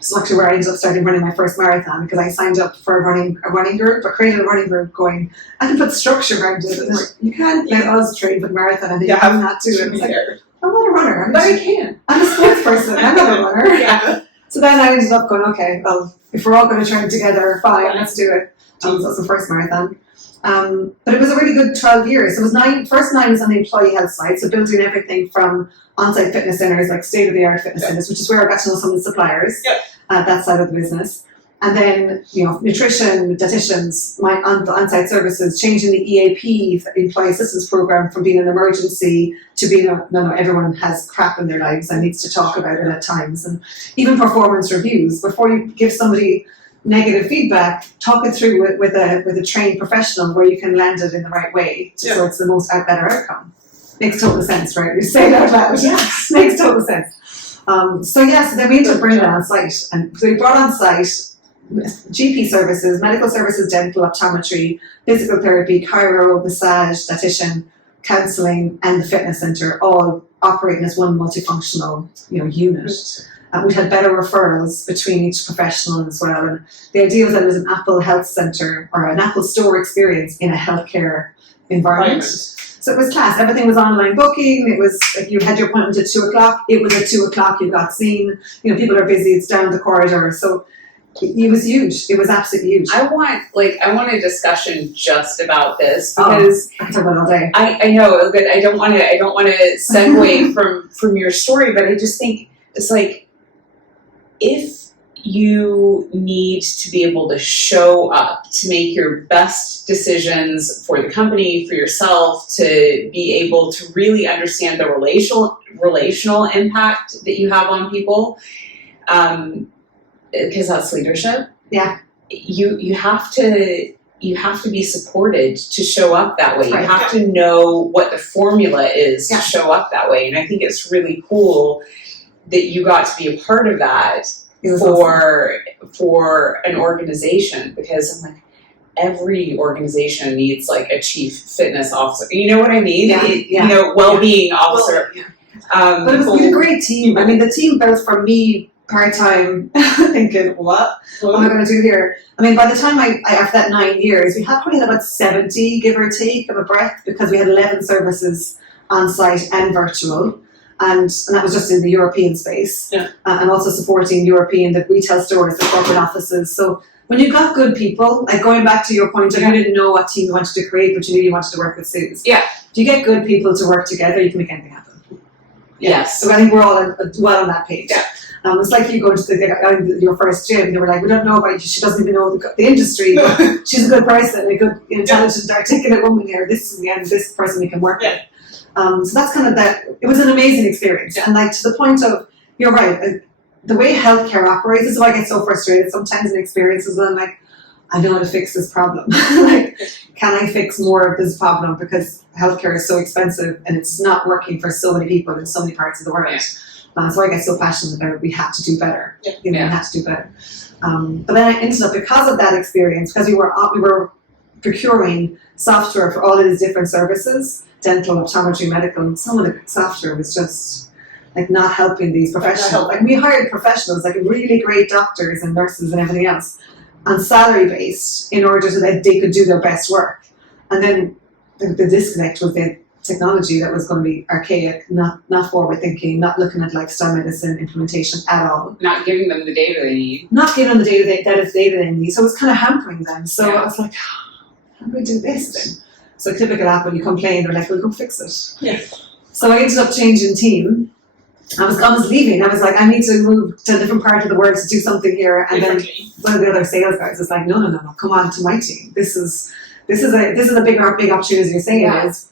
So actually where I ended up starting running my first marathon because I signed up for a running group. I created a running group going, I can put structure around it. And they're like, you can't let us train for the marathon and then you have not to. And I was like, I'm not a runner. But I can. I'm a sports person. I'm not a runner. So then I ended up going, okay, well, if we're all going to train together, fine, let's do it. So it was the first marathon. But it was a really good 12 years. It was first 9 was on the employee health side, so building everything from on-site fitness centers, like state-of-the-art fitness centers, which is where I got to know some of the suppliers, that side of the business. And then, nutrition, dietitians, the on-site services, changing the EAP, employee assistance program, from being an emergency to being no, everyone has crap in their lives and needs to talk about it at times. And even performance reviews. Before you give somebody negative feedback, talk it through with a trained professional where you can land it in the right way so it's the most better outcome. Makes total sense, right? You say that out loud. Yes, makes total sense. So then we ended up bringing it on site. And so we brought on site GP services, medical services, dental, optometry, physical therapy, chiro, massage, dietitian, counselling, and the fitness centre, all operating as one multifunctional, unit. We had better referrals between each professional as well. And the idea was that it was an Apple Health Centre or an Apple Store experience in a healthcare environment. So it was class. Everything was online booking. It was like you had your appointment at 2:00. It was at 2:00 you got seen. People are busy. It's down the corridor. So it was huge. It was absolutely huge. I want a discussion just about this because I can talk about it all day. I know, but I don't want to segue from your story. But I just think it's like, if you need to be able to show up to make your best decisions for the company, for yourself, to be able to really understand the relational impact that you have on people, because that's leadership. Yeah. You have to be supported to show up that way. Right. You have to know what the formula is to show up that way. And I think it's really cool that you got to be a part of that for an organization, because I'm like, every organization needs like a chief fitness officer. You know what I mean? Well-being officer. But it was a great team. I mean, the team built for me part-time, thinking, what am I going to do here? I mean, by the time after that 9 years, we had probably about 70, give or take, of a breadth, because we had 11 services on site and virtual. And that was just in the European space. And also supporting the retail stores, the corporate offices. So when you got good people, like going back to your point of you didn't know what team you wanted to create, but you knew you wanted to work with Suze. Yeah. If you get good people to work together, you can make anything happen. Yes. So I think we're all well on that page. Yeah. It's like you go to your first gym, they were like, we don't know about you, she doesn't even know the industry, but she's a good person, a good, intelligent, articulate woman here, this person we can work with. So that's kind of that. It was an amazing experience. And like to the point of, you're right, the way healthcare operates is why I get so frustrated sometimes in experiences when I'm like, I know how to fix this problem. Like, can I fix more of this problem? Because healthcare is so expensive and it's not working for so many people in so many parts of the world. That's why I get so passionate about it. We have to do better. We have to do better. But then I ended up, because of that experience, because we were procuring software for all of these different services, dental, optometry, medical, and some of the software was just like not helping these professionals. Like, we hired professionals, like really great doctors and nurses and everything else, on salary based, in order so that they could do their best work. And then the disconnect was the technology that was going to be archaic, not forward thinking, not looking at lifestyle medicine implementation at all. Not giving them the data they need. Not giving them the data they need. So it was kind of hampering them. So I was like, how do we do this then? So typical Apple, you complain, they're like, we'll go fix it. Yes. So I ended up changing team. I was leaving. I was like, I need to move to a different part of the world to do something here. And then one of the other sales guys was like, no, come on to my team. This is a big opportunity. You're saying is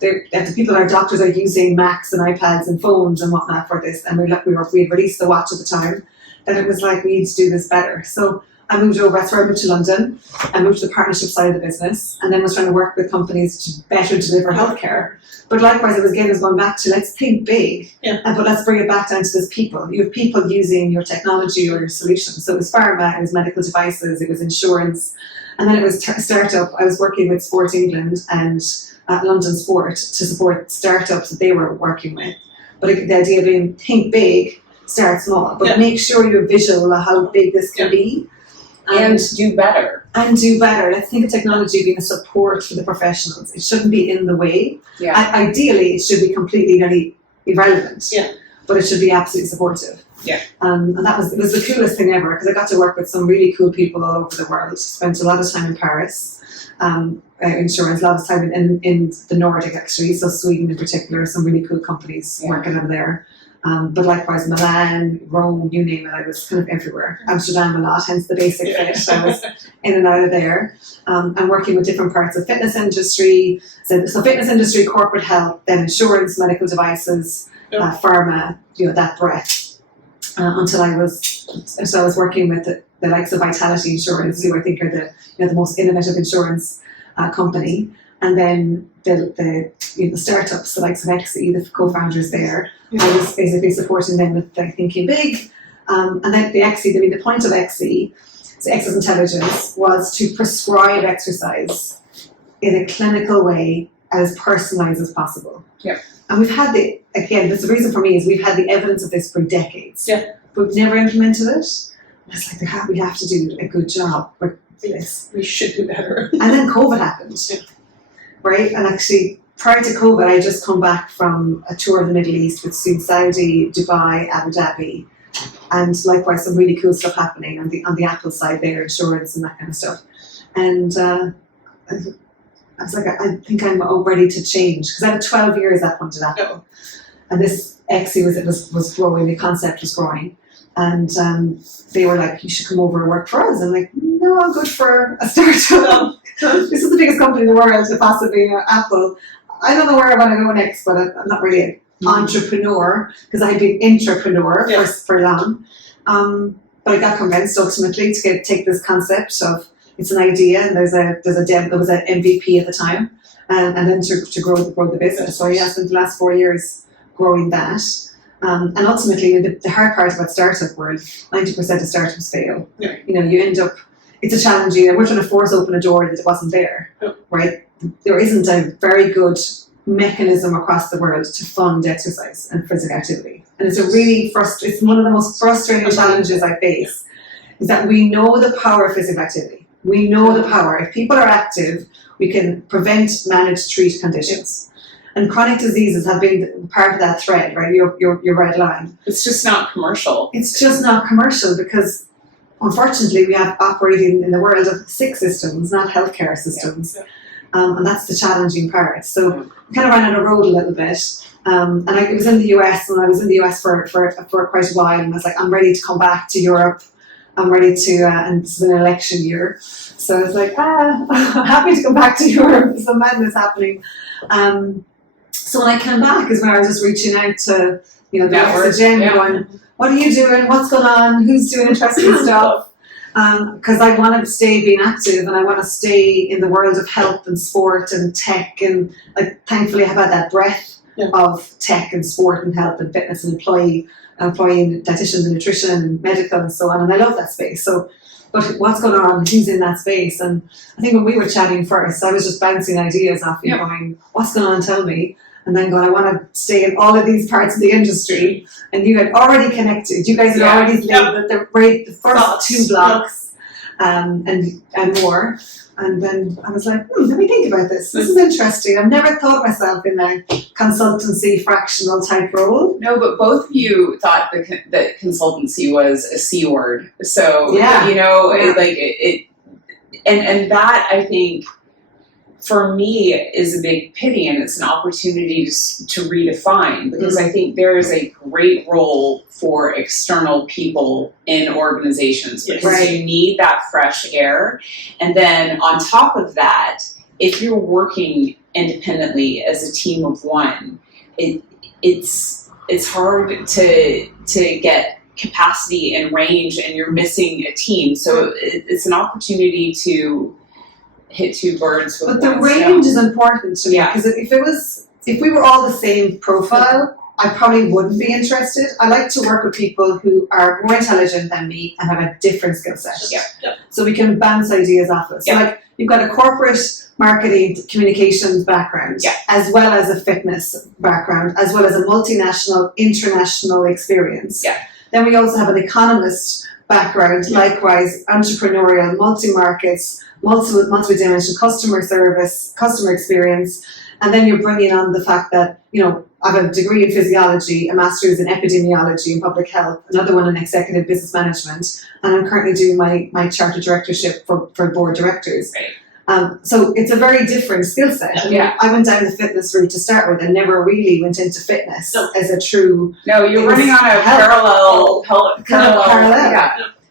the people, our doctors, are using Macs and iPads and phones and whatnot for this. And we had released the watch at the time. Then it was like, we need to do this better. So I moved over. That's where I moved to London. I moved to the partnership side of the business, and then was trying to work with companies to better deliver healthcare. But likewise, it was going back to, let's think big, but let's bring it back down to this people. You have people using your technology or your solution. So it was pharma, it was medical devices, it was insurance, and then it was startup. I was working with Sport England and London Sport to support startups that they were working with. But the idea being, think big, start small, but make sure you're visual of how big this can be. And do better. Let's think of technology being a support for the professionals. It shouldn't be in the way. Ideally, it should be completely irrelevant. But it should be absolutely supportive. And it was the coolest thing ever, because I got to work with some really cool people all over the world. Spent a lot of time in Paris, insurance, a lot of time in the Nordic actually, so Sweden in particular, some really cool companies working over there. But likewise, Milan, Rome, you name it, I was kind of everywhere. Amsterdam a lot, hence the basic fit. I was in and out of there. I'm working with different parts of fitness industry. So fitness industry, corporate health, then insurance, medical devices, pharma, that breadth. Until I was working with the likes of Vitality Insurance, who I think are the most innovative insurance company. And then the startups, the likes of Exi, the co-founders there, I was basically supporting them with thinking big. And then the point of Exi, so Ex's intelligence, was to prescribe exercise in a clinical way as personalized as possible. And we've had the reason for me is we've had the evidence of this for decades. But we've never implemented it. And it's like, we have to do a good job with this. We should do better. And then COVID happened. Right? And actually, prior to COVID, I just come back from a tour of the Middle East with Saudi, Dubai, Abu Dhabi, and likewise some really cool stuff happening on the Apple side there, insurance and that kind of stuff. And I was like, I think I'm ready to change, because I had 12 years at that point at Apple, and this Exi was growing, the concept was growing, and they were like, you should come over and work for us. I'm like, no, I'm good for a startup. This is the biggest company in the world, possibly Apple. I don't know where I want to go next, but I'm not really an entrepreneur, because I had been intrapreneur for long. But I got convinced ultimately to take this concept of, it's an idea, and there was an MVP at the time, and then to grow the business. So I spent the last 4 years growing that. And ultimately, the hard part about startup world, 90% of startups fail. You end up, it's a challenging, and we're trying to force open a door that wasn't there, right? There isn't a very good mechanism across the world to fund exercise and physical activity. And it's it's one of the most frustrating challenges I face, is that we know the power of physical activity. We know the power. If people are active, we can prevent, manage, treat conditions. And chronic diseases have been part of that thread, right? Your red line. It's just not commercial. It's just not commercial, because unfortunately we have operating in the world of sick systems, not healthcare systems. And that's the challenging part. So I kind of ran out of road a little bit. And I was in the US, and I was in the US for quite a while, and I was like, I'm ready to come back to Europe. I'm ready to, and this is an election year. So I was like, I'm happy to come back to Europe. There's some madness happening. So when I came back is when I was just reaching out to, the gym, going, what are you doing? What's going on? Who's doing interesting stuff? because I want to stay being active and I want to stay in the world of health and sport and tech, and like thankfully I've had that breadth of tech and sport and health and fitness and employing dietitians and nutrition and medical and so on, and I love that space. So, but what's going on? Who's in that space? And I think when we were chatting first, I was just bouncing ideas off you, going, "What's going on? Tell me." And then going, "I want to stay in all of these parts of the industry." And you had already connected. You guys had already laid the first 2 blocks, and more. And then I was like, let me think about this. This is interesting. I've never thought of myself in a consultancy fractional type role. No, but both of you thought that consultancy was a C word. So, and that I think for me is a big pity, and it's an opportunity to redefine, because I think there is a great role for external people in organizations, because you need that fresh air. And then on top of that, if you're working independently as a team of one, it's hard to get capacity and range, and you're missing a team. So it's an opportunity to hit 2 birds with one stone. But the range is important to me, because if we were all the same profile, I probably wouldn't be interested. I like to work with people who are more intelligent than me and have a different skill set. So we can bounce ideas off it. So like you've got a corporate marketing communications background, as well as a fitness background, as well as a multinational, international experience. Then we also have an economist background, likewise entrepreneurial, multi-markets, multi-dimensional customer service, customer experience, and then you're bringing on the fact that, I have a degree in physiology, a master's in epidemiology and public health, another one in executive business management, and I'm currently doing my chartered directorship for board directors. So it's a very different skill set. I went down the fitness route to start with and never really went into fitness as a true... No, you're running on a parallel.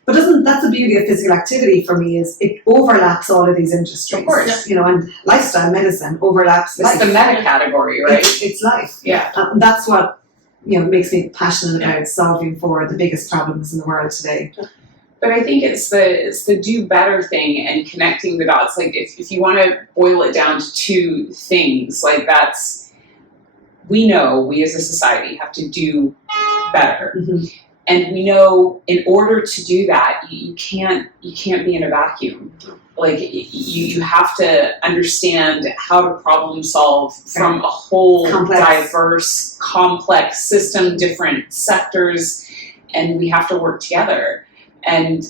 But that's the beauty of physical activity for me, is it overlaps all of these industries. Of course. And lifestyle medicine overlaps life. It's the meta category, right? It's life. That's what makes me passionate about solving for the biggest problems in the world today. But I think it's the do better thing and connecting the dots. Like if you want to boil it down to 2 things, like we know we as a society have to do better. And we know in order to do that, you can't be in a vacuum. Like you have to understand how to problem solve from a whole diverse, complex system, different sectors, and we have to work together. And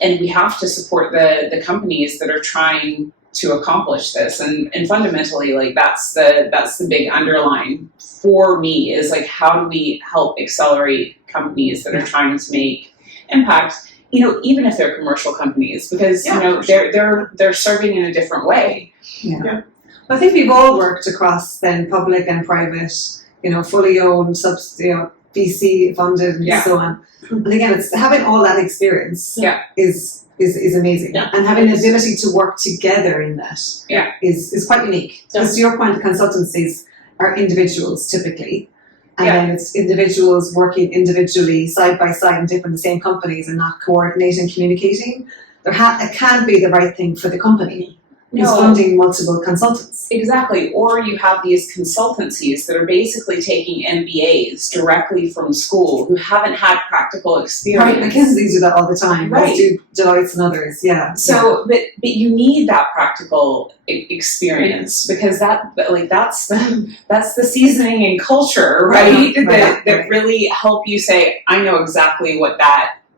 we have to support the companies that are trying to accomplish this. And fundamentally, like that's the big underline for me, is like, how do we help accelerate companies that are trying to make impact, even if they're commercial companies, because they're serving in a different way. I think we've all worked across then public and private, fully owned, VC funded and so on. And again, it's having all that experience is amazing. And having the ability to work together in that is quite unique. Because to your point, the consultancies are individuals typically. And then it's individuals working individually, side by side in the same companies, and not coordinating, communicating. It can't be the right thing for the company. It's funding multiple consultants. Exactly. Or you have these consultancies that are basically taking MBAs directly from school who haven't had practical experience. Right, McKinsey do that all the time. Right. Do Deloitte and others, So, but you need that practical experience, because that's the seasoning and culture, right? That really help you say, I know exactly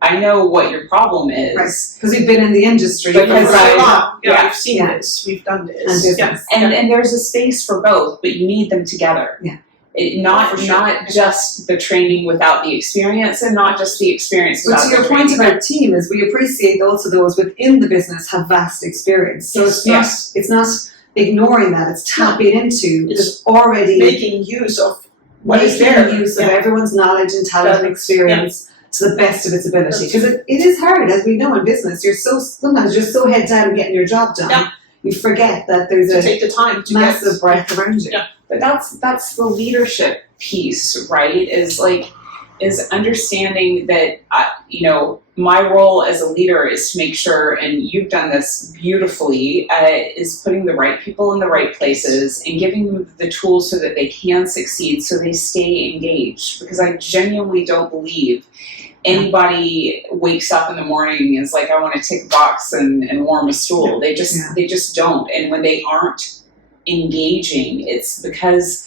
I know what your problem is. Because we've been in the industry for so long. We've seen this, we've done this. And there's a space for both, but you need them together. Not just the training without the experience, and not just the experience without the training. But to your point about team is, we appreciate also those within the business have vast experience. So it's not ignoring that, it's tapping into, it's already making use of what is there. Making use of everyone's knowledge and talent and experience to the best of its ability. Because it is hard, as we know in business. Sometimes you're so head down getting your job done, you forget that there's take the time to massive breadth around you. But that's the leadership piece, right? Is like, is understanding that, my role as a leader is to make sure, and you've done this beautifully, is putting the right people in the right places and giving them the tools so that they can succeed, so they stay engaged. Because I genuinely don't believe anybody wakes up in the morning and is like, I want to tick a box and warm a stool. They just don't. And when they aren't engaging, it's because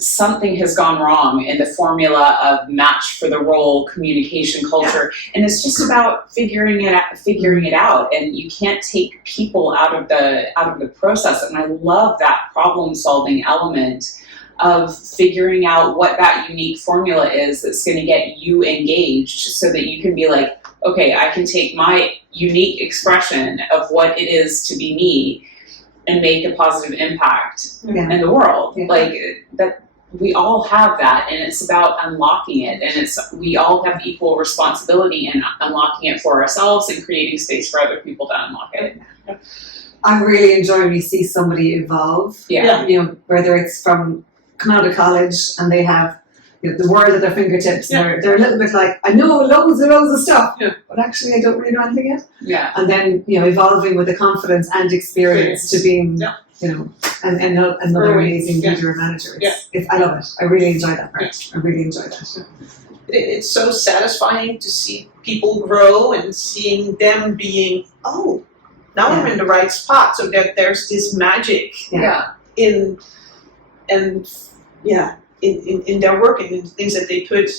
something has gone wrong in the formula of match for the role, communication, culture, and it's just about figuring it out. And you can't take people out of the process. And I love that problem solving element of figuring out what that unique formula is that's going to get you engaged, so that you can be like, okay, I can take my unique expression of what it is to be me and make a positive impact in the world. Like that. We all have that, and it's about unlocking it, and we all have equal responsibility in unlocking it for ourselves and creating space for other people to unlock it. I really enjoy when you see somebody evolve. Whether it's from coming out of college and they have the world at their fingertips, and they're a little bit like, I know loads of stuff, but actually I don't really know anything yet. And then evolving with the confidence and experience to being and another amazing leader or manager. I love it. I really enjoy that part. I really enjoy that. It's so satisfying to see people grow and seeing them being, now I'm in the right spot. So that there's this magic in their work and in the things that they put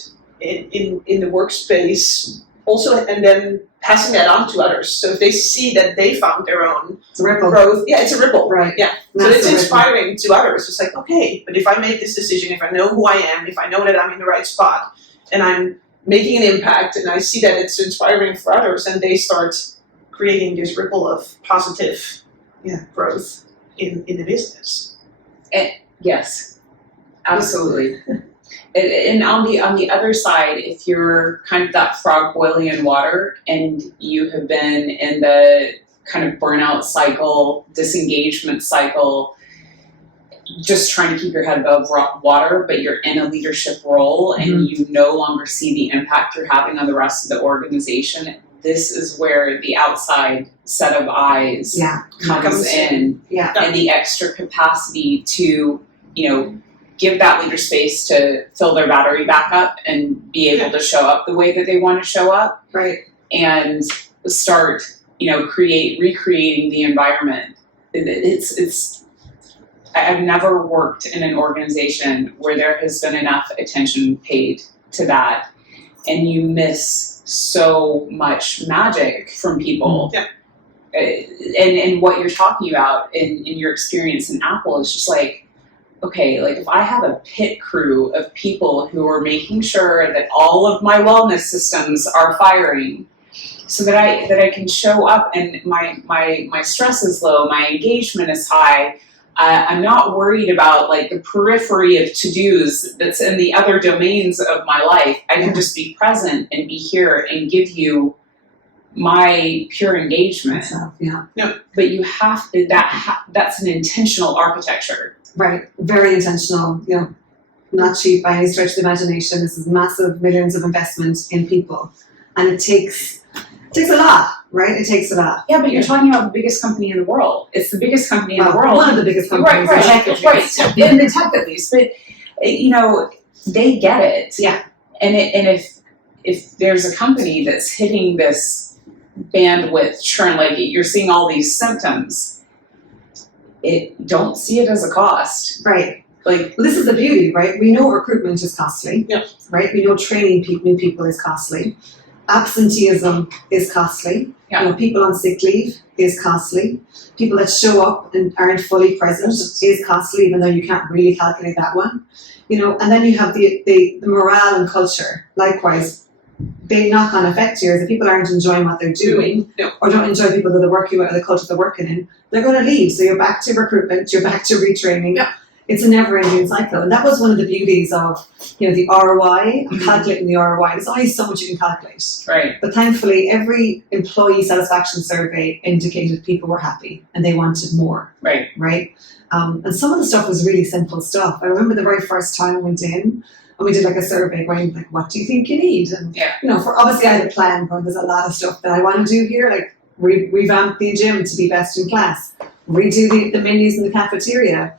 in the workspace. Also, and then passing that on to others. So if they see that they found their own growth, it's a ripple. Right. Yeah. So it's inspiring to others. It's like, okay, but if I make this decision, if I know who I am, if I know that I'm in the right spot, and I'm making an impact, and I see that it's inspiring for others, and they start creating this ripple of positive growth in the business. Yes, absolutely. And on the other side, if you're kind of that frog boiling in water and you have been in the kind of burnout cycle, disengagement cycle, just trying to keep your head above water, but you're in a leadership role and you no longer see the impact you're having on the rest of the organization, this is where the outside set of eyes comes in, and the extra capacity to, give that leader space to fill their battery back up and be able to show up the way that they want to show up. Right. And start, recreating the environment. I've never worked in an organization where there has been enough attention paid to that, and you miss so much magic from people. And what you're talking about in your experience in Apple is just like, okay, like if I have a pit crew of people who are making sure that all of my wellness systems are firing, so that I can show up and my stress is low, my engagement is high, I'm not worried about like the periphery of to-dos that's in the other domains of my life. I can just be present and be here and give you my pure engagement. But you have to, that's an intentional architecture. Right, very intentional, not cheap by any stretch of the imagination. This is massive millions of investment in people. And it takes a lot, right? It takes a lot. Yeah, but you're talking about the biggest company in the world. It's the biggest company in the world. One of the biggest companies. Right. In the tech at least. But, they get it. Yeah. And if there's a company that's hitting this bandwidth churn, like you're seeing all these symptoms, don't see it as a cost. Right. Like, this is the beauty, right? We know recruitment is costly. Yeah. Right? We know training new people is costly. Absenteeism is costly. Yeah. People on sick leave is costly. People that show up and aren't fully present is costly, even though you can't really calculate that one. And then you have the morale and culture. Likewise, big knock-on effect here is if people aren't enjoying what they're doing or don't enjoy people that they're working with or the culture they're working in, they're going to leave. So you're back to recruitment, you're back to retraining. Yeah. It's a never-ending cycle. And that was one of the beauties of, the ROI, calculating the ROI. There's only so much you can calculate. Right. But thankfully, every employee satisfaction survey indicated people were happy and they wanted more. Right. Right? And some of the stuff was really simple stuff. I remember the very first time I went in, and we did like a survey going like, what do you think you need? And for obviously I had a plan, but there's a lot of stuff that I want to do here, like revamp the gym to be best in class, redo the menus in the cafeteria,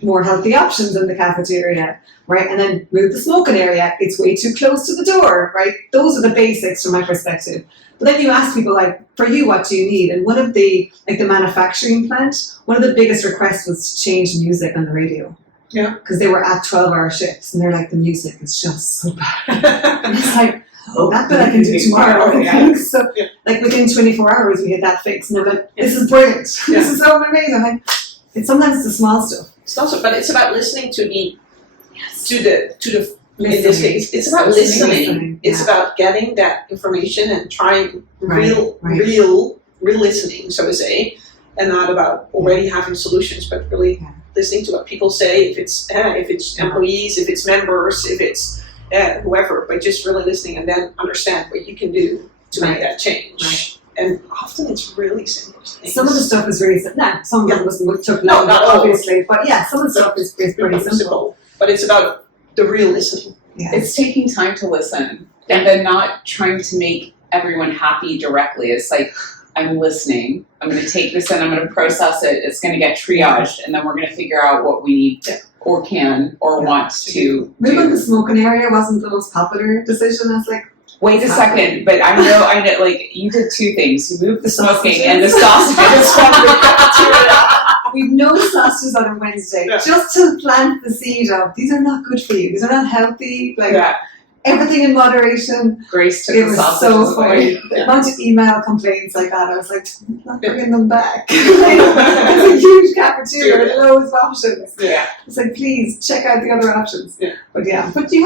more healthy options in the cafeteria, right? And then move the smoking area. It's way too close to the door, right? Those are the basics from my perspective. But then you ask people like, for you, what do you need? And one of the manufacturing plant, one of the biggest requests was to change music on the radio. Yeah. Because they were at 12-hour shifts and they're like, the music is just so bad. And it's like, that bit I can do tomorrow. So like within 24 hours we had that fixed. And they're like, this is brilliant. This is so amazing. Like, sometimes the small stuff. But it's about listening to the in this case, it's about listening. It's about getting that information and trying real listening, so to say, and not about already having solutions, but really listening to what people say. If it's employees, if it's members, if it's whoever, but just really listening and then understand what you can do to make that change. Right. And often it's really simple things. Some of the stuff is really simple. No, some of it took long, obviously, but some of the stuff is pretty simple. But it's about the real listening. Yeah. It's taking time to listen and then not trying to make everyone happy directly. It's like, I'm listening. I'm going to take this in. I'm going to process it. It's going to get triaged, and then we're going to figure out what we need or can or want to Moving the smoking area wasn't the most popular decision. I was like, wait a second, but I know, like, you did two things. You moved the smoking and the sausages from the cafeteria. We've no sausages on a Wednesday, just to plant the seed of, these are not good for you. These are not healthy. Like, everything in moderation. Grace took it the was sausages so funny. away. A bunch of email complaints like that. I was like, I'm not bringing them back. It's a huge cafeteria with loads of options. It's like, please check out the other options. But you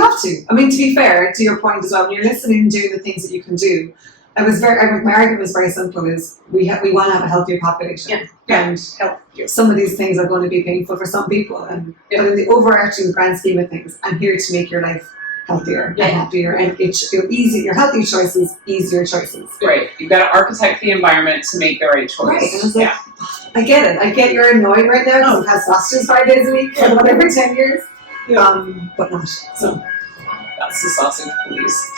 have to. I mean, to be fair, to your point as well, when you're listening and doing the things that you can do, my argument was very simple: is we want to have a healthier population, and some of these things are going to be painful for some people. And but in the overarching grand scheme of things, I'm here to make your life healthier and happier, and your healthy choices, easier choices. Right, you've got to architect the environment to make the right choice. Right, and I was like, I get it. I get you're annoyed right now because I've had sausages 5 days a week for whatever 10 years, but not. So that's the sausage police.